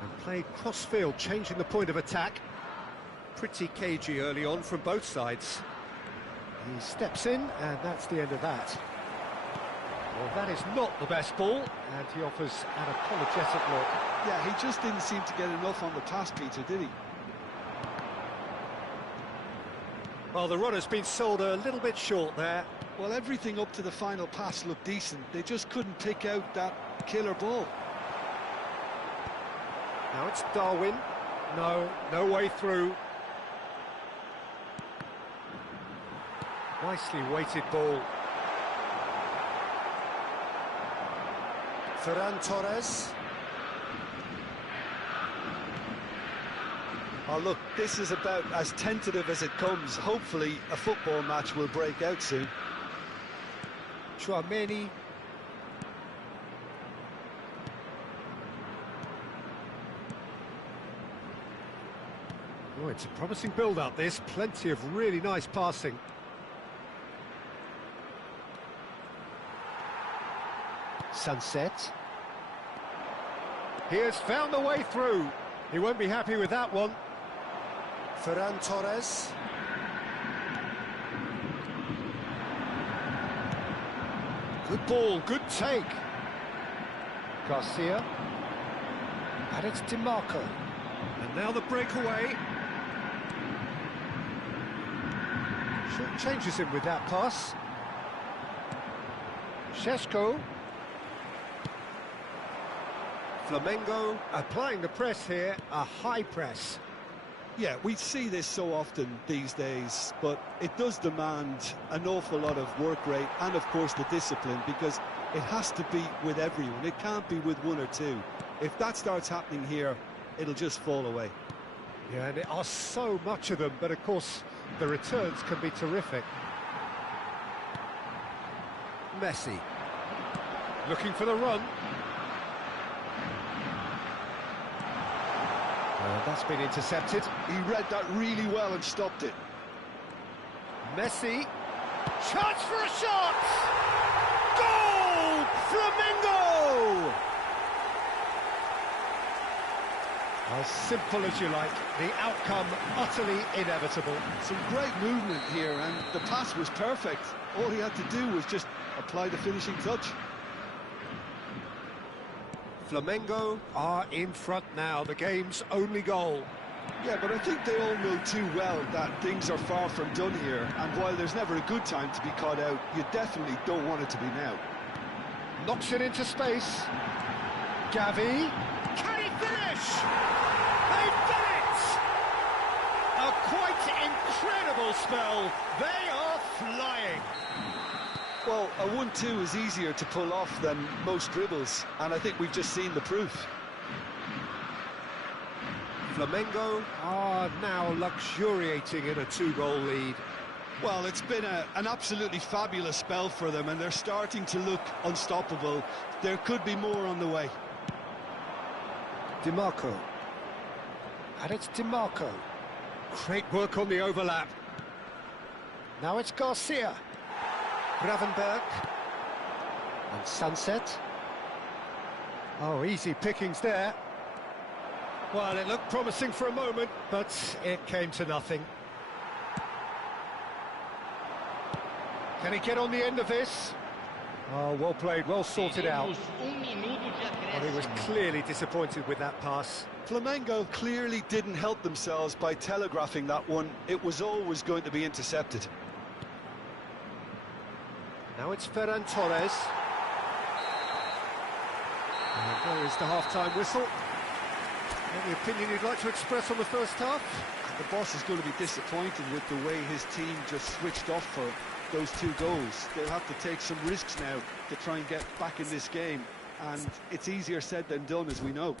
And played cross-field, changing the point of attack. Pretty cagey early on from both sides. He steps in, and that's the end of that. Well, that is not the best ball, and he offers an apologetic look. Yeah, he just didn't seem to get enough on the pass, Peter, did he? Well, the runner's been sold a little bit short there. Well, everything up to the final pass looked decent. They just couldn't pick out that killer ball. Now it's Darwin. No way through. Nicely weighted ball. Ferran Torres. Oh, look, this is about as tentative as it comes. Hopefully, a football match will break out soon. Chouameni. Oh, it's a promising build-up, this. Plenty of really nice passing. Sunset. He has found the way through. He won't be happy with that one. Ferran Torres. Good ball, good take. Garcia. And it's DiMarco. And now the breakaway. Short changes him with that pass. Šeško. Flamengo applying the press here, a high press. Yeah, we see this so often these days, but it does demand an awful lot of work rate and, of course, the discipline, because it has to be with everyone. It can't be with one or two. If that starts happening here, it'll just fall away. Yeah, and there are so much of them, but, of course, the returns can be terrific. Messi. Looking for the run. That's been intercepted. He read that really well and stopped it. Messi. Chance for a shot! Goal! Flamengo! As simple as you like, the outcome utterly inevitable. Some great movement here, and the pass was perfect. All he had to do was just apply the finishing touch. Flamengo are in front now, the game's only goal. Yeah, but I think they all know too well that things are far from done here, and while there's never a good time to be caught out, you definitely don't want it to be now. Knocks it into space. Gavi. Can he finish? They've done it! A quite incredible spell. They are flying. Well, a 1-2 is easier to pull off than most dribbles, and I think we've just seen the proof. Flamengo are now luxuriating in a 2-goal lead. Well, it's been an absolutely fabulous spell for them, and they're starting to look unstoppable. There could be more on the way. DiMarco. And it's DiMarco. Great work on the overlap. Now it's Garcia. Gravenberg. And Sunset. Oh, easy pickings there. Well, it looked promising for a moment, but it came to nothing. Can he get on the end of this? Oh, well played, well sorted out. Well, he was clearly disappointed with that pass. Flamengo clearly didn't help themselves by telegraphing that one. It was always going to be intercepted. Now it's Ferran Torres. And there is the half-time whistle. Any opinion you'd like to express on the first half? The boss is going to be disappointed with the way his team just switched off for those 2 goals. They'll have to take some risks now to try and get back in this game, and it's easier said than done, as we know.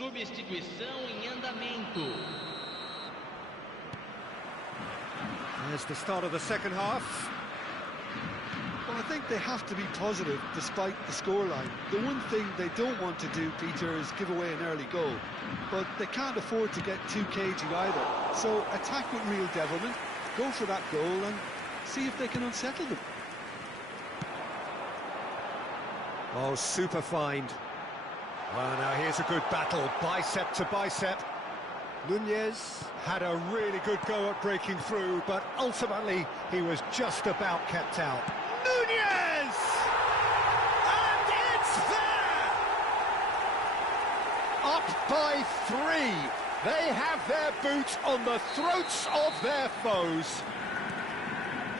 Substituição em andamento. There's the start of the second half. Well, I think they have to be positive despite the scoreline. The one thing they don't want to do, Peter, is give away an early goal. But they can't afford to get too cagey either. So attack with real devilment, go for that goal and see if they can unsettle them. Oh, super find. Well, now here's a good battle, bicep to bicep. Nunez had a really good go at breaking through, but ultimately he was just about kept out. Nunez! And it's there! Up by 3. They have their boot on the throats of their foes.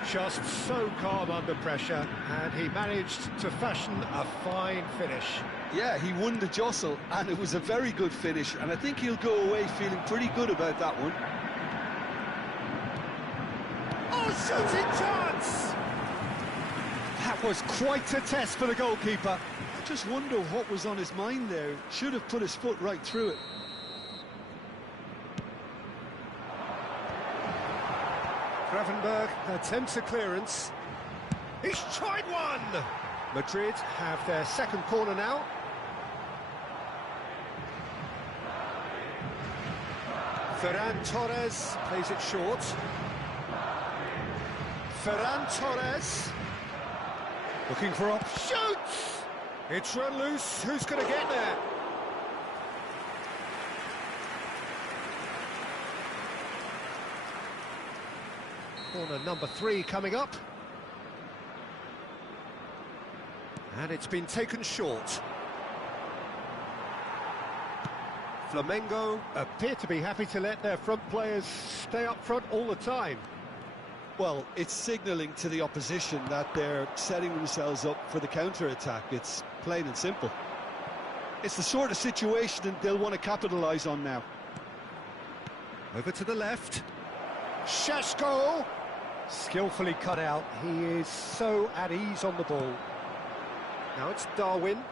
Just so calm under pressure, and he managed to fashion a fine finish. Yeah, he won the jostle, and it was a very good finish, and I think he'll go away feeling pretty good about that one. Oh, shooting chance! That was quite a test for the goalkeeper. I just wonder what was on his mind there. Should have put his foot right through it. Gravenberg attempts a clearance. He's tried one! Madrid have their second corner now. Ferran Torres plays it short. Ferran Torres looking for shoots! It's run loose. Who's going to get there? Corner number 3 coming up. And it's been taken short. Flamengo appear to be happy to let their front players stay up front all the time. Well, it's signalling to the opposition that they're setting themselves up for the counter-attack. It's plain and simple. It's the sort of situation that they'll want to capitalise on now. Over to the left. Šeško! Skillfully cut out. He is so at ease on the ball. Now it's Darwin.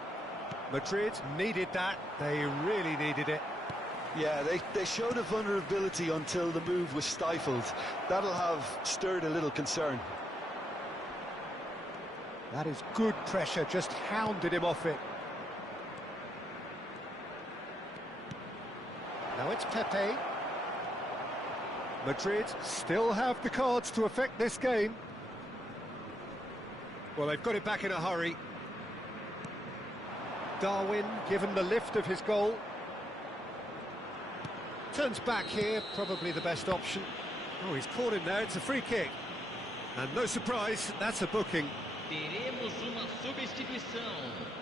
Madrid needed that. They really needed it. Yeah, they showed a vulnerability until the move was stifled. That'll have stirred a little concern. That is good pressure, just hounded him off it. Now it's Pepe. Madrid still have the cards to affect this game. Well, they've got it back in a hurry. Darwin given the lift of his goal. Turns back here, probably the best option. Oh, he's caught him there, it's a free kick. And no surprise, that's a booking. Teremos uma substituição.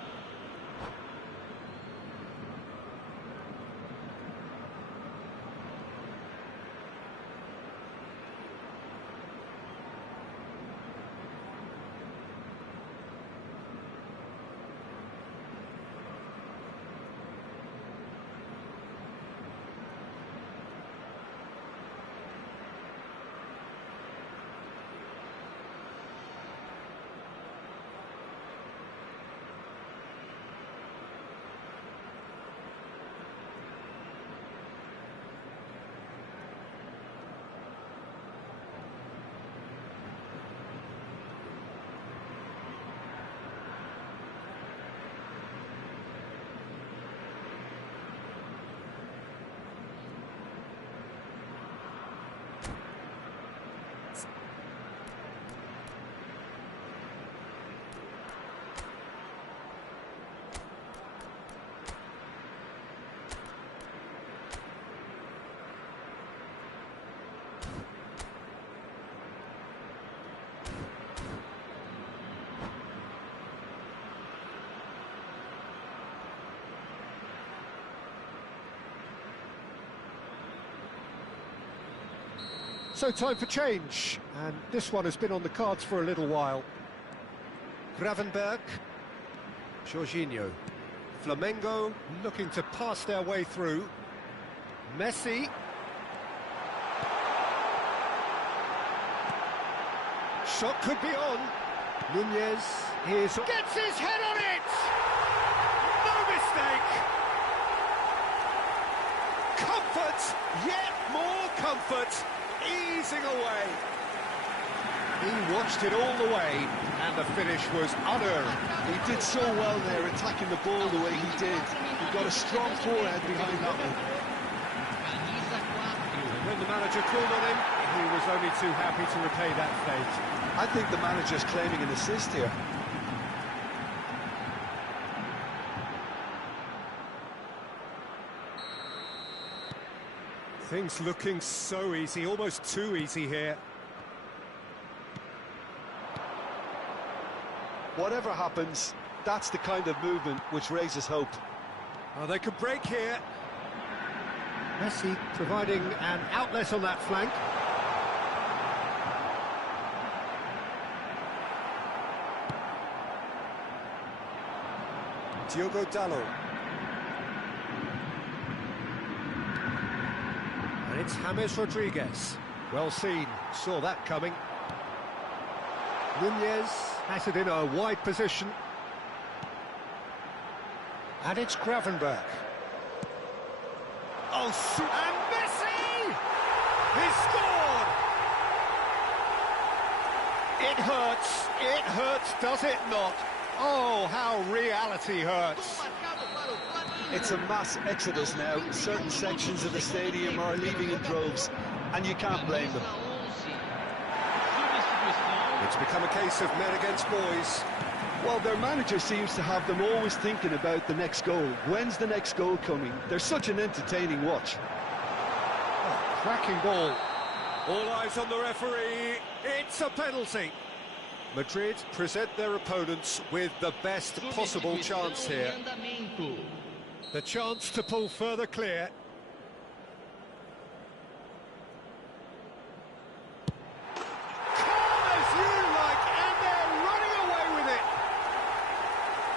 So time for change, and this one has been on the cards for a little while. Gravenberg, Jorginho, Flamengo looking to pass their way through. Messi. Shot could be on. Nunez Gets his head on it! No mistake! yet more comfort, easing away. He watched it all the way, and the finish was unearned. He did so well there, attacking the ball the way he did. He got a strong forehand behind that one. When the manager called on him, he was only too happy to repay that fate. I think the manager's claiming an assist here. Things looking so easy, almost too easy here. Whatever happens, that's the kind of movement which raises hope. Oh, they could break here. Messi providing an outlet on that flank. Diogo Dalot. And it's James Rodriguez. Well seen, saw that coming. Nunez has it in a wide position. And it's Gravenberch. Oh, and Messi! He scored! It hurts, does it not? Oh, how reality hurts. It's a mass exodus now. Certain sections of the stadium are leaving in droves, and you can't blame them. It's become a case of men against boys. Well, their manager seems to have them always thinking about the next goal. When's the next goal coming? They're such an entertaining watch. Oh, cracking ball. All eyes on the referee. It's a penalty. Madrid present their opponents with the best possible chance here. The chance to pull further clear.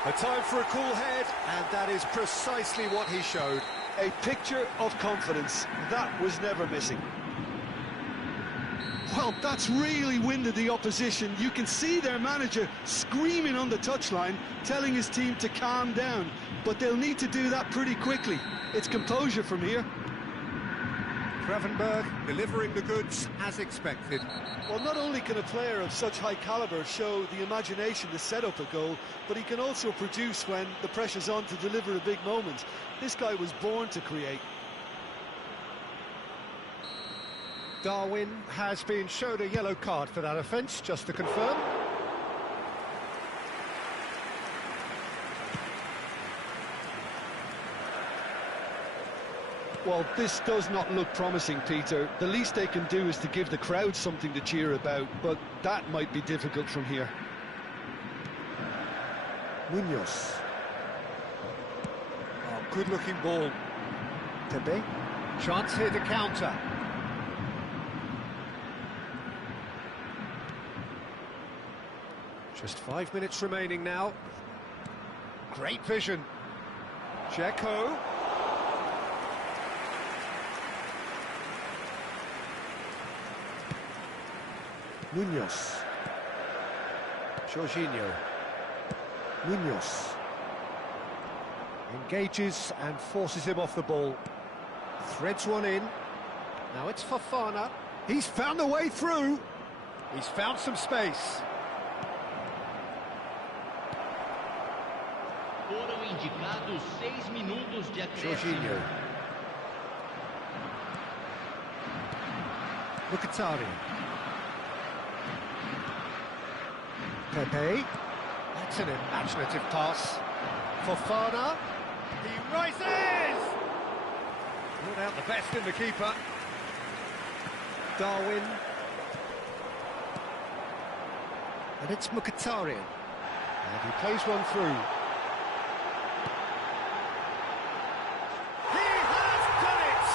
A time for a cool head, and that is precisely what he showed. A picture of confidence. That was never missing. Well, that's really winded the opposition. You can see their manager screaming on the touchline, telling his team to calm down. But they'll need to do that pretty quickly. It's composure from here. Gravenberch delivering the goods as expected. Well, not only can a player of such high caliber show the imagination to set up a goal, but he can also produce when the pressure's on to deliver a big moment. This guy was born to create. Darwin has been shown a yellow card for that offence, just to confirm. Well, this does not look promising, Peter. The least they can do is to give the crowd something to cheer about, but that might be difficult from here. Munoz. Oh, good-looking ball. Pepe. Chance here to counter. Just 5 minutes remaining now. Great vision. Dzeko. Munoz. Jorginho. Munoz. Engages and forces him off the ball. Threads one in. Now it's Fofana. He's found a way through. He's found some space. Foram indicados 6 minutos de acréscimo. Jorginho. Mkhitaryan. Pepe. That's an imaginative pass. Fofana. He rises! Not out the best in the keeper. Darwin. And it's Mkhitaryan. And he plays one through. He has done it!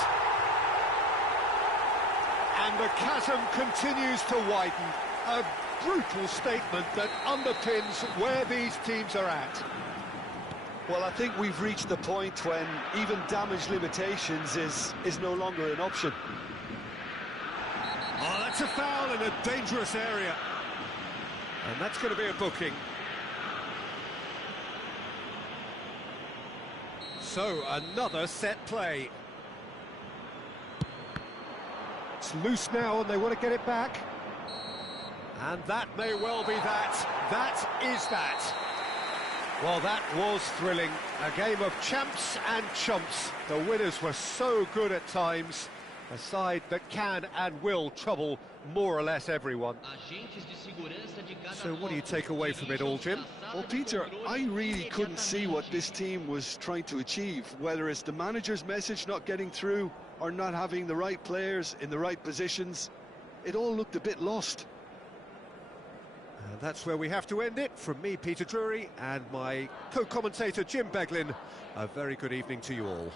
And the chasm continues to widen. A brutal statement that underpins where these teams are at. Well, I think we've reached the point when even damage limitations is no longer an option. Oh, that's a foul in a dangerous area. And that's going to be a booking. So, another set play. It's loose now and they want to get it back. And that may well be that. That is that. Well, that was thrilling. A game of champs and chumps. The winners were so good at times. A side that can and will trouble more or less everyone. So what do you take away from it all, Jim? Well, Peter, I really couldn't see what this team was trying to achieve, whether it's the manager's message not getting through or not having the right players in the right positions. It all looked a bit lost. And that's where we have to end it. From me, Peter Drury, and my co-commentator, Jim Beglin. A very good evening to you all.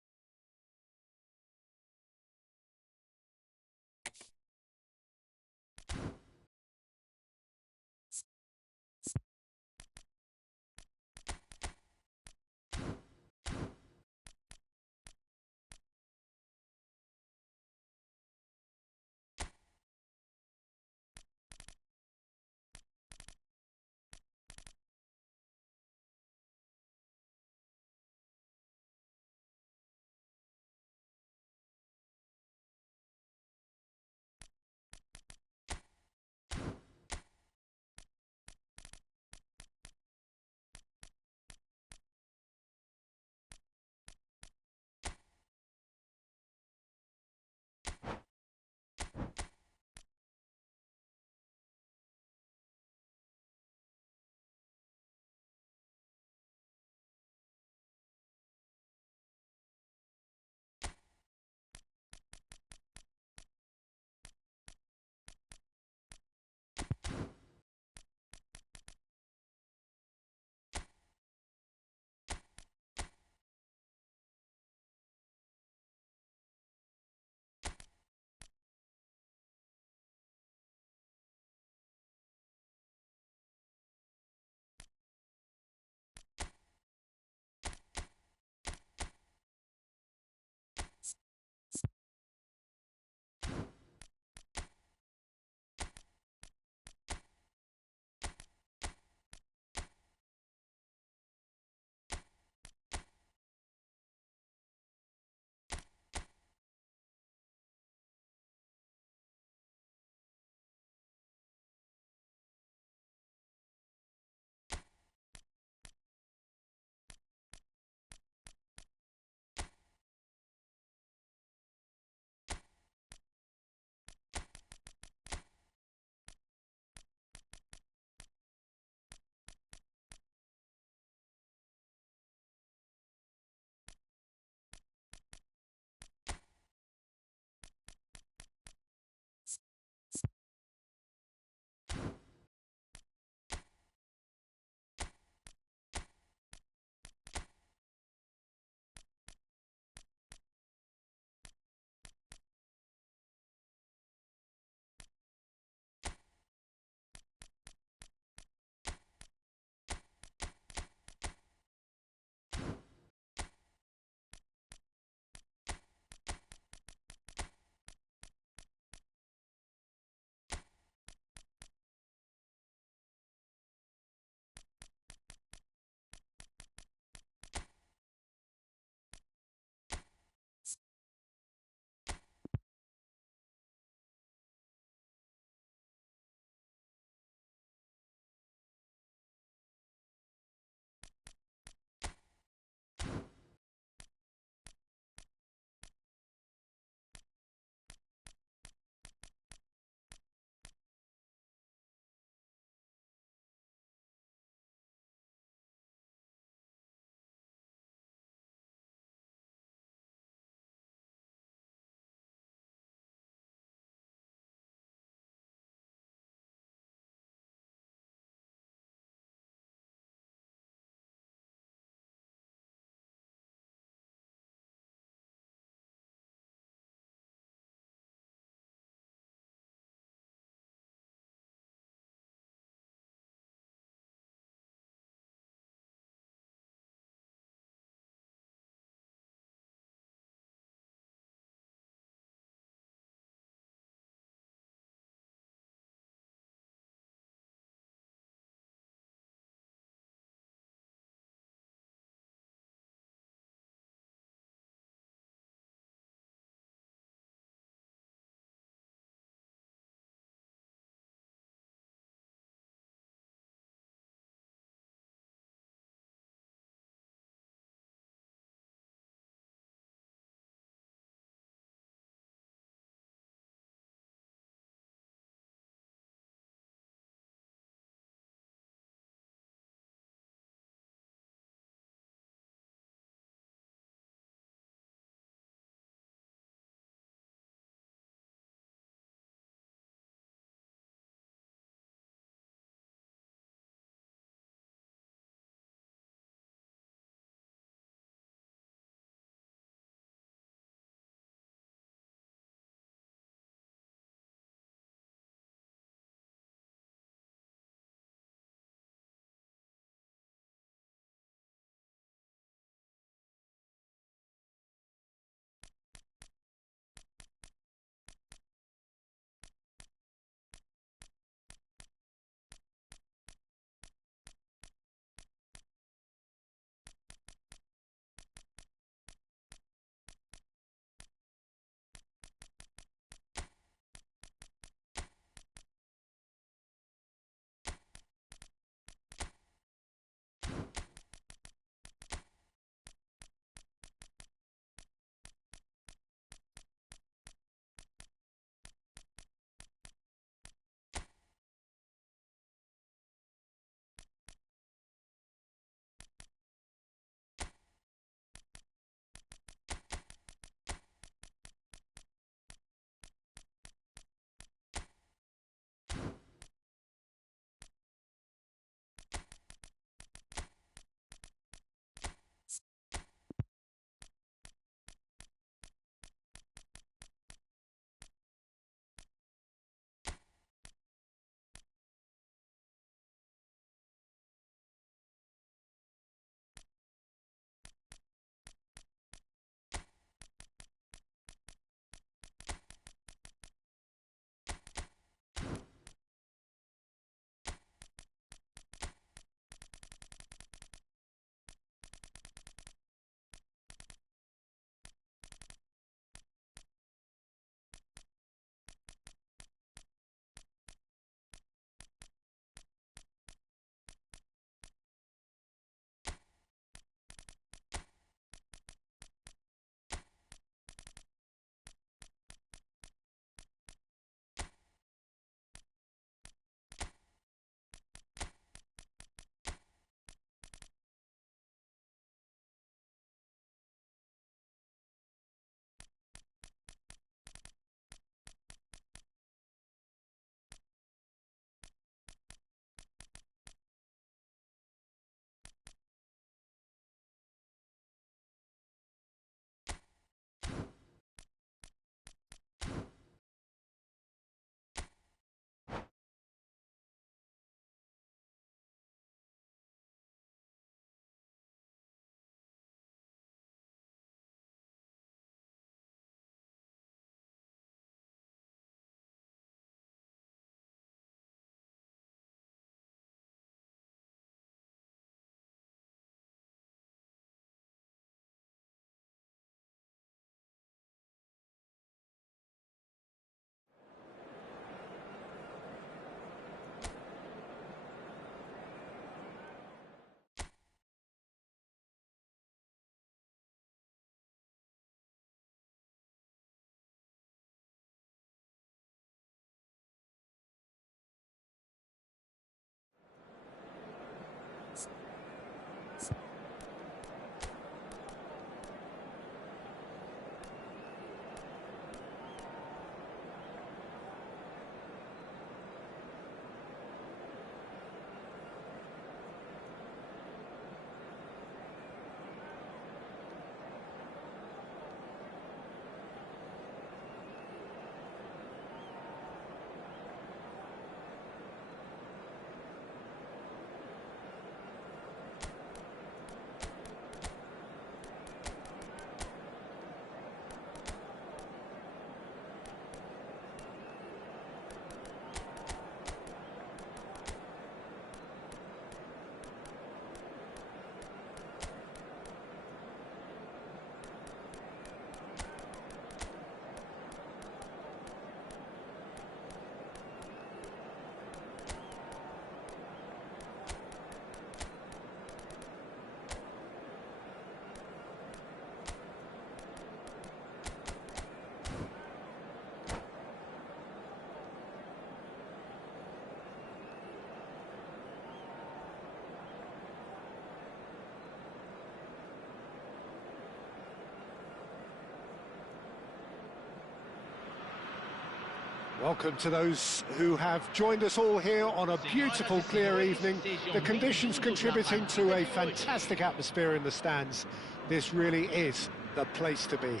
Welcome to those who have joined us all here on a beautiful, clear evening. The conditions contributing to a fantastic atmosphere in the stands. This really is the place to be.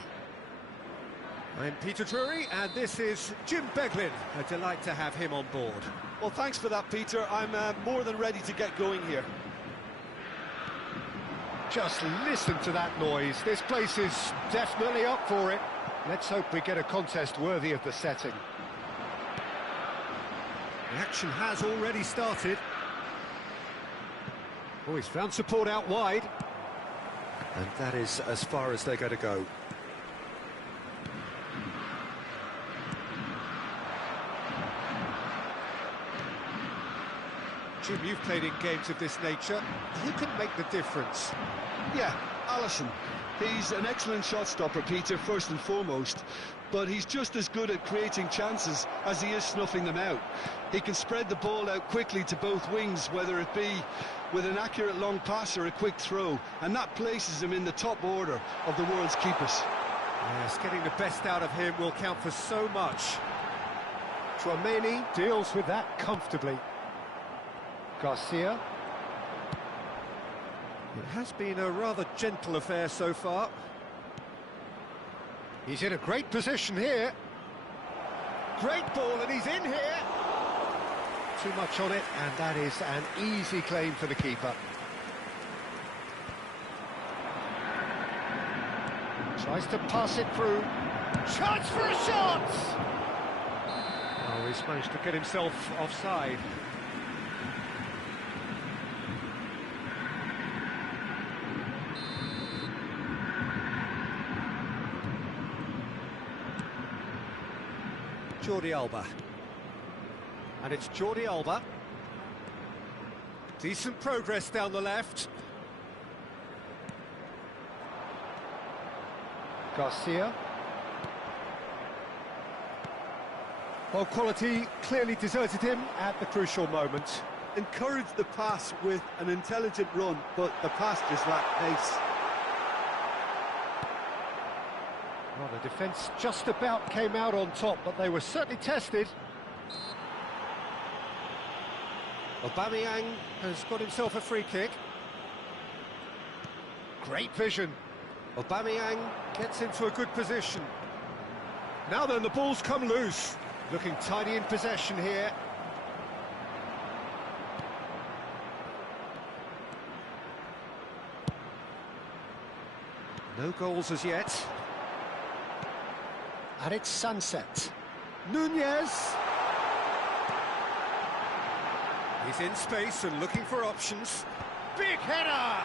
I'm Peter Drury, and this is Jim Beglin. A delight to have him on board. Well, thanks for that, Peter. I'm more than ready to get going here. Just listen to that noise. This place is definitely up for it. Let's hope we get a contest worthy of the setting. The action has already started. Oh, he's found support out wide. And that is as far as they're going to go. Jim, you've played in games of this nature. Who can make the difference? Yeah, Alisson. He's an excellent shot stopper, Peter, first and foremost. But he's just as good at creating chances as he is snuffing them out. He can spread the ball out quickly to both wings, whether it be with an accurate long pass or a quick throw. And that places him in the top order of the world's keepers. Yes, getting the best out of him will count for so much. Tchouameni deals with that comfortably. Garcia. It has been a rather gentle affair so far. He's in a great position here. Great ball, and he's in here. Too much on it, and that is an easy claim for the keeper. Tries to pass it through. Chance for a shot! Oh, he's managed to get himself offside. Jordi Alba. And it's Jordi Alba. Decent progress down the left. Garcia. Well, quality clearly deserted him at the crucial moment. Encouraged the pass with an intelligent run, but the pass just lacked pace. Well, the defence just about came out on top, but they were certainly tested. Aubameyang has got himself a free kick. Great vision. Aubameyang gets into a good position. Now then, the ball's come loose. Looking tidy in possession here. No goals as yet. And it's sunset. Nunez. He's in space and looking for options. Big header!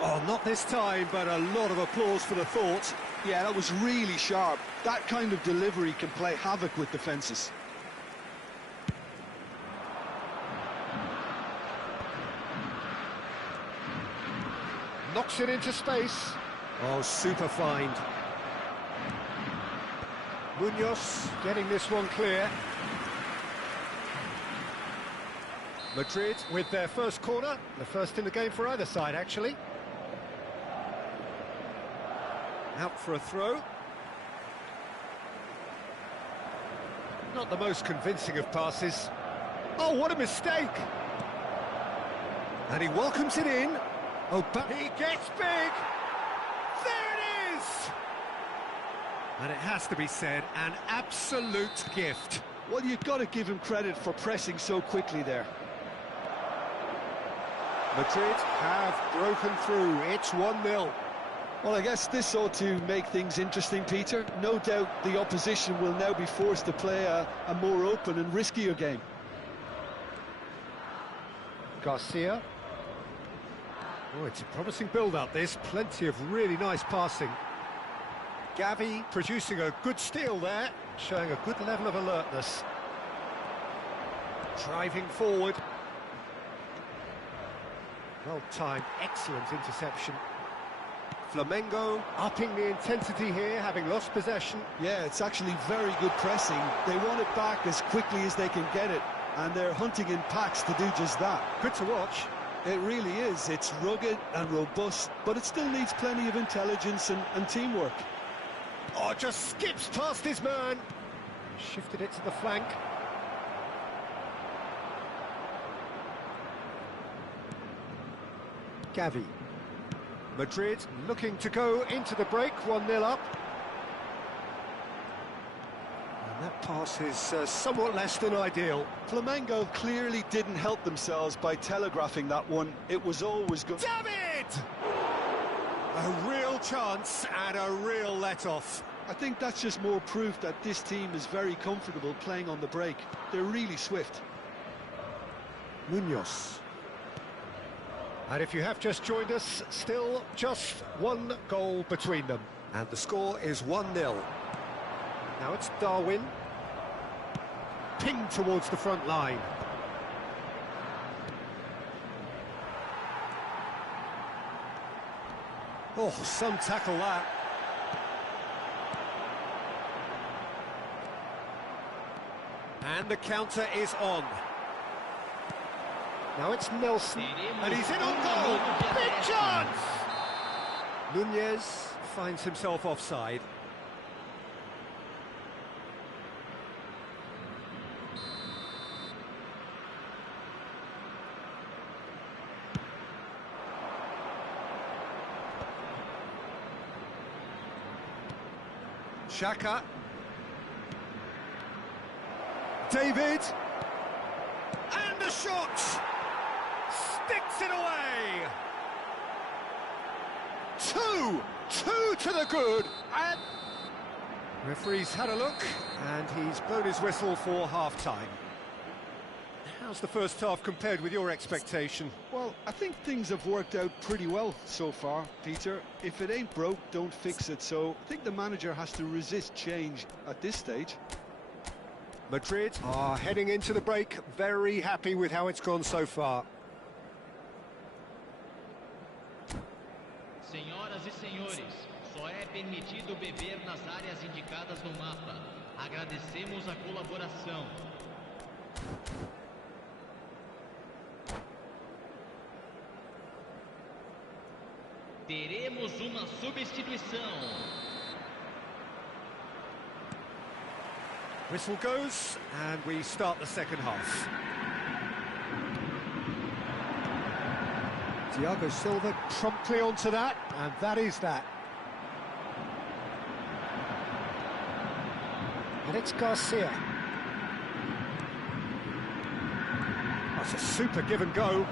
Oh, not this time, but a lot of applause for the thought. Yeah, that was really sharp. That kind of delivery can play havoc with defences. Knocks it into space. Oh, super find. Munoz getting this one clear. Madrid With their first corner, the first in the game for either side, actually. out for a throw. Not the most convincing of passes. Oh, what a mistake! And he welcomes it in. Oh, but He gets big! There it is! and it has to be said, an absolute gift. Well, you've got to give him credit for pressing so quickly there. Madrid have broken through. It's 1-0. Well, I guess this ought to make things interesting, Peter. No doubt the opposition will now be forced to play a more open and riskier game. Garcia. Oh, it's a promising build-up, this. Plenty of really nice passing. Gavi producing a good steal there, showing a good level of alertness. Driving forward. Well-timed, excellent interception. Flamengo upping the intensity here, having lost possession. Yeah, it's actually very good pressing. They want it back as quickly as they can get it, and they're hunting in packs to do just that. Good to watch. It really is. It's rugged and robust, but it still needs plenty of intelligence and teamwork. Oh, just skips past his man. Shifted it to the flank. Gavi. Madrid looking to go into the break, 1-0 up. And that pass is somewhat less than ideal. Flamengo clearly didn't help themselves by telegraphing that one. It was always good. David! A real chance and a real let-off. I think that's just more proof that this team is very comfortable playing on the break. They're really swift. Munoz. And if you have just joined us, still just one goal between them. And the score is 1-0. Now it's Darwin. Pinged towards the front line. Oh, some tackle that. And the counter is on. Now it's Nelson, and he's in on goal. Big chance! Nunez finds himself offside. Xhaka. David. And the shot! Sticks it away! Two to the good, and... Referee's had a look, and he's blown his whistle for half-time. How's the first half compared with your expectation? Well, I think things have worked out pretty well so far, Peter. If it ain't broke, don't fix it, so I think the manager has to resist change at this stage. Madrid are heading into the break, very happy with how it's gone so far. Senhoras e senhores, só é permitido beber nas áreas indicadas no mapa. Agradecemos a colaboração. Teremos uma substituição. Whistle goes, and we start the second half. Thiago Silva promptly onto that, and that is that. And it's Garcia. That's a super give and go.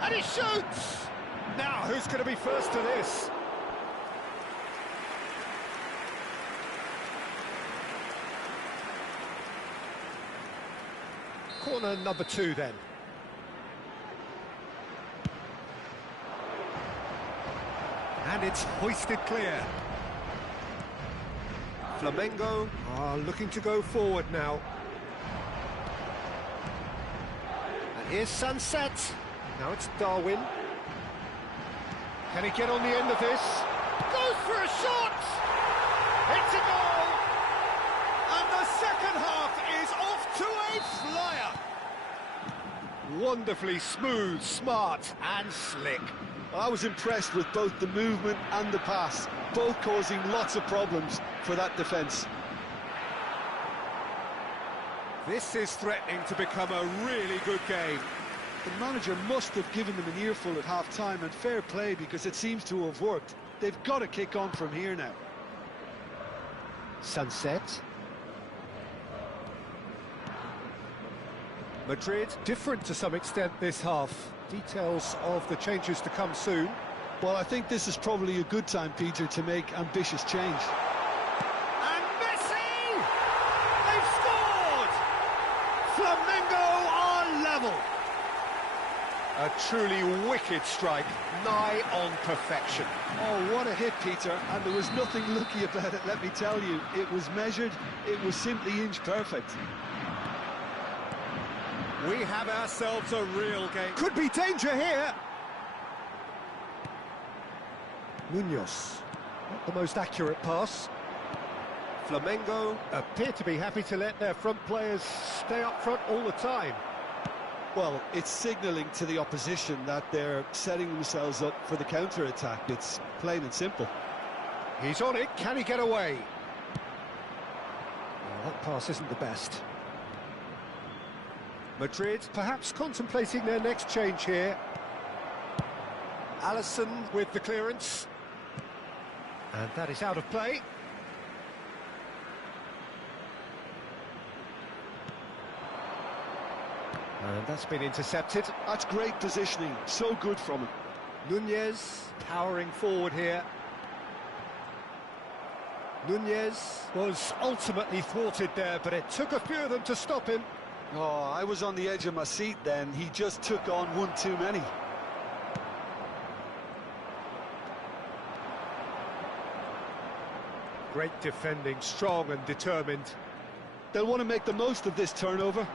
And he shoots! Now, who's going to be first to this? Corner number 2 then. And it's hoisted clear. Flamengo are looking to go forward now. And here's Sunset. Now it's Darwin. Can he get on the end of this? Goes for a shot! It's a goal! And the second half is off to a flyer! Wonderfully smooth, smart and slick. I was impressed with both the movement and the pass, both causing lots of problems for that defence. This is threatening to become a really good game. The manager must have given them an earful at half-time, and fair play because it seems to have worked. They've got to kick on from here now. Sunset. Madrid different to some extent this half. Details of the changes to come soon. Well, I think this is probably a good time, Peter, to make ambitious change. And Messi! They've scored! Flamengo are level. A truly wicked strike, nigh on perfection. Oh, what a hit, Peter, and there was nothing lucky about it, let me tell you. It was measured, it was simply inch perfect. We have ourselves a real game. Could be danger here. Munoz, not the most accurate pass. Flamengo appear to be happy to let their front players stay up front all the time. Well, it's signalling to the opposition that they're setting themselves up for the counter-attack. It's plain and simple. He's on it. Can he get away? Well, that pass isn't the best. Madrid perhaps contemplating their next change here. Alisson with the clearance. And that is out of play. And that's been intercepted. That's great positioning, so good from him. Nunez powering forward here. Nunez was ultimately thwarted there, but it took a few of them to stop him. Oh, I was on the edge of my seat then. He just took on one too many. Great defending, strong and determined. They'll want to make the most of this turnover.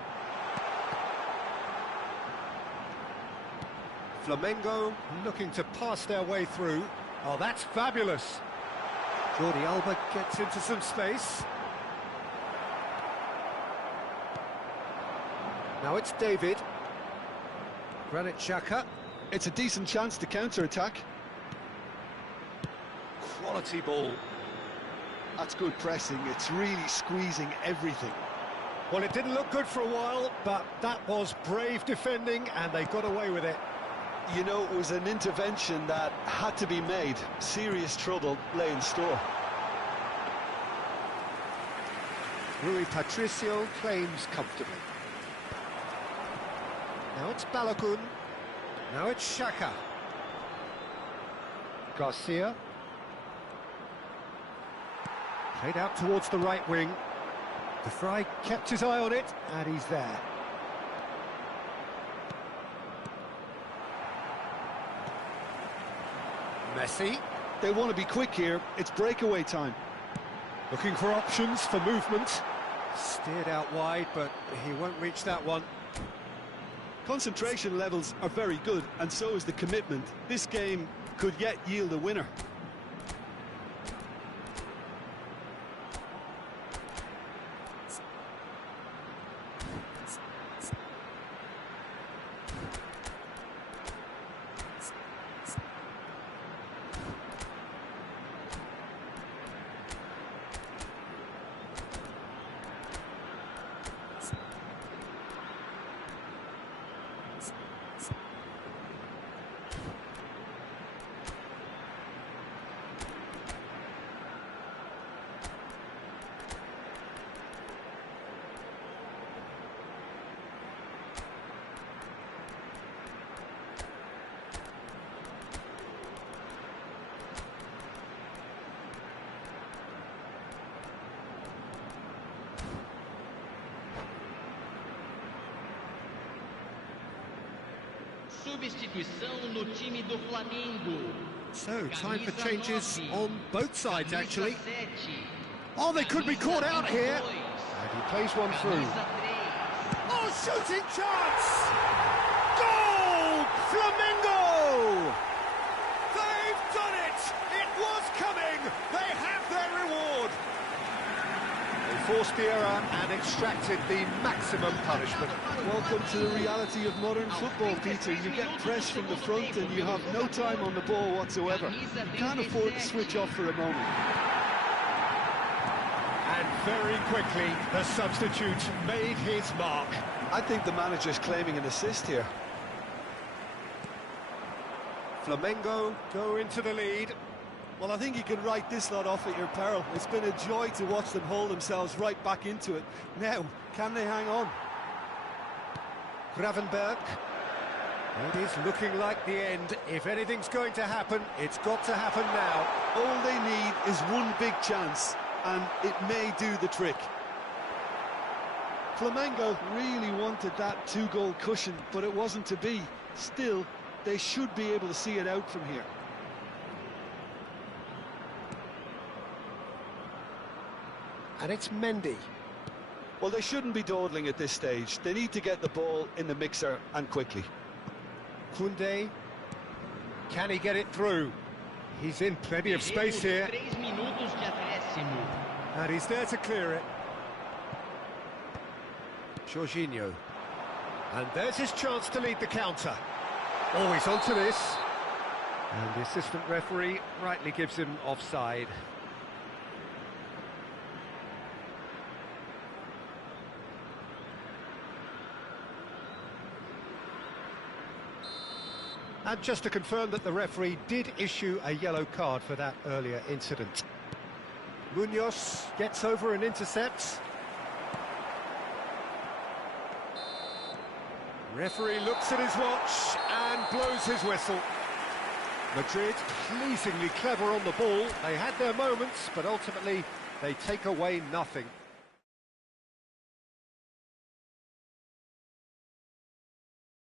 Flamengo looking to pass their way through. Oh, that's fabulous. Jordi Alba gets into some space. Now it's David. Granit Xhaka. It's a decent chance to counter-attack. Quality ball. That's good pressing. It's really squeezing everything. Well, it didn't look good for a while, but that was brave defending, and they got away with it. You know, it was an intervention that had to be made. Serious trouble lay in store. Rui Patricio claims comfortably. Now it's Balogun. Now it's Xhaka. Garcia. Played out towards the right wing. De Vrij kept his eye on it, and he's there. Messi. They want to be quick here. It's breakaway time. Looking for options for movement. Steered out wide, but he won't reach that one. Concentration levels are very good, and so is the commitment. This game could yet yield a winner. Substituição no time do Flamengo. So, time for changes on both sides, actually. 7. Oh, they could be caught out here. And he plays one through. Oh, shooting chance! Goal! Flamengo! They've done it! It was coming! They have their reward! They forced the error and extracted the maximum punishment. Welcome to the reality of modern football, Peter. You get pressed from the front and you have no time on the ball whatsoever. You can't afford to switch off for a moment. And very quickly, the substitute made his mark. I think the manager's claiming an assist here. Flamengo go into the lead. Well, I think you can write this lot off at your peril. It's been a joy to watch them haul themselves right back into it. Now, can they hang on? Gravenberg. It is looking like the end. If anything's going to happen, it's got to happen now. All they need is one big chance, and it may do the trick. Flamengo really wanted that two-goal cushion, but it wasn't to be. Still, they should be able to see it out from here. And it's Mendy. Well, they shouldn't be dawdling at this stage. They need to get the ball in the mixer, and quickly. Koundé. Can he get it through? He's in plenty of space here. 3 minutos de acréscimo. And he's there to clear it. Jorginho. And there's his chance to lead the counter. Oh, he's onto this. And the assistant referee rightly gives him offside. And just to confirm that the referee did issue a yellow card for that earlier incident. Munoz gets over and intercepts. Referee looks at his watch and blows his whistle. Madrid pleasingly clever on the ball. They had their moments, but ultimately they take away nothing.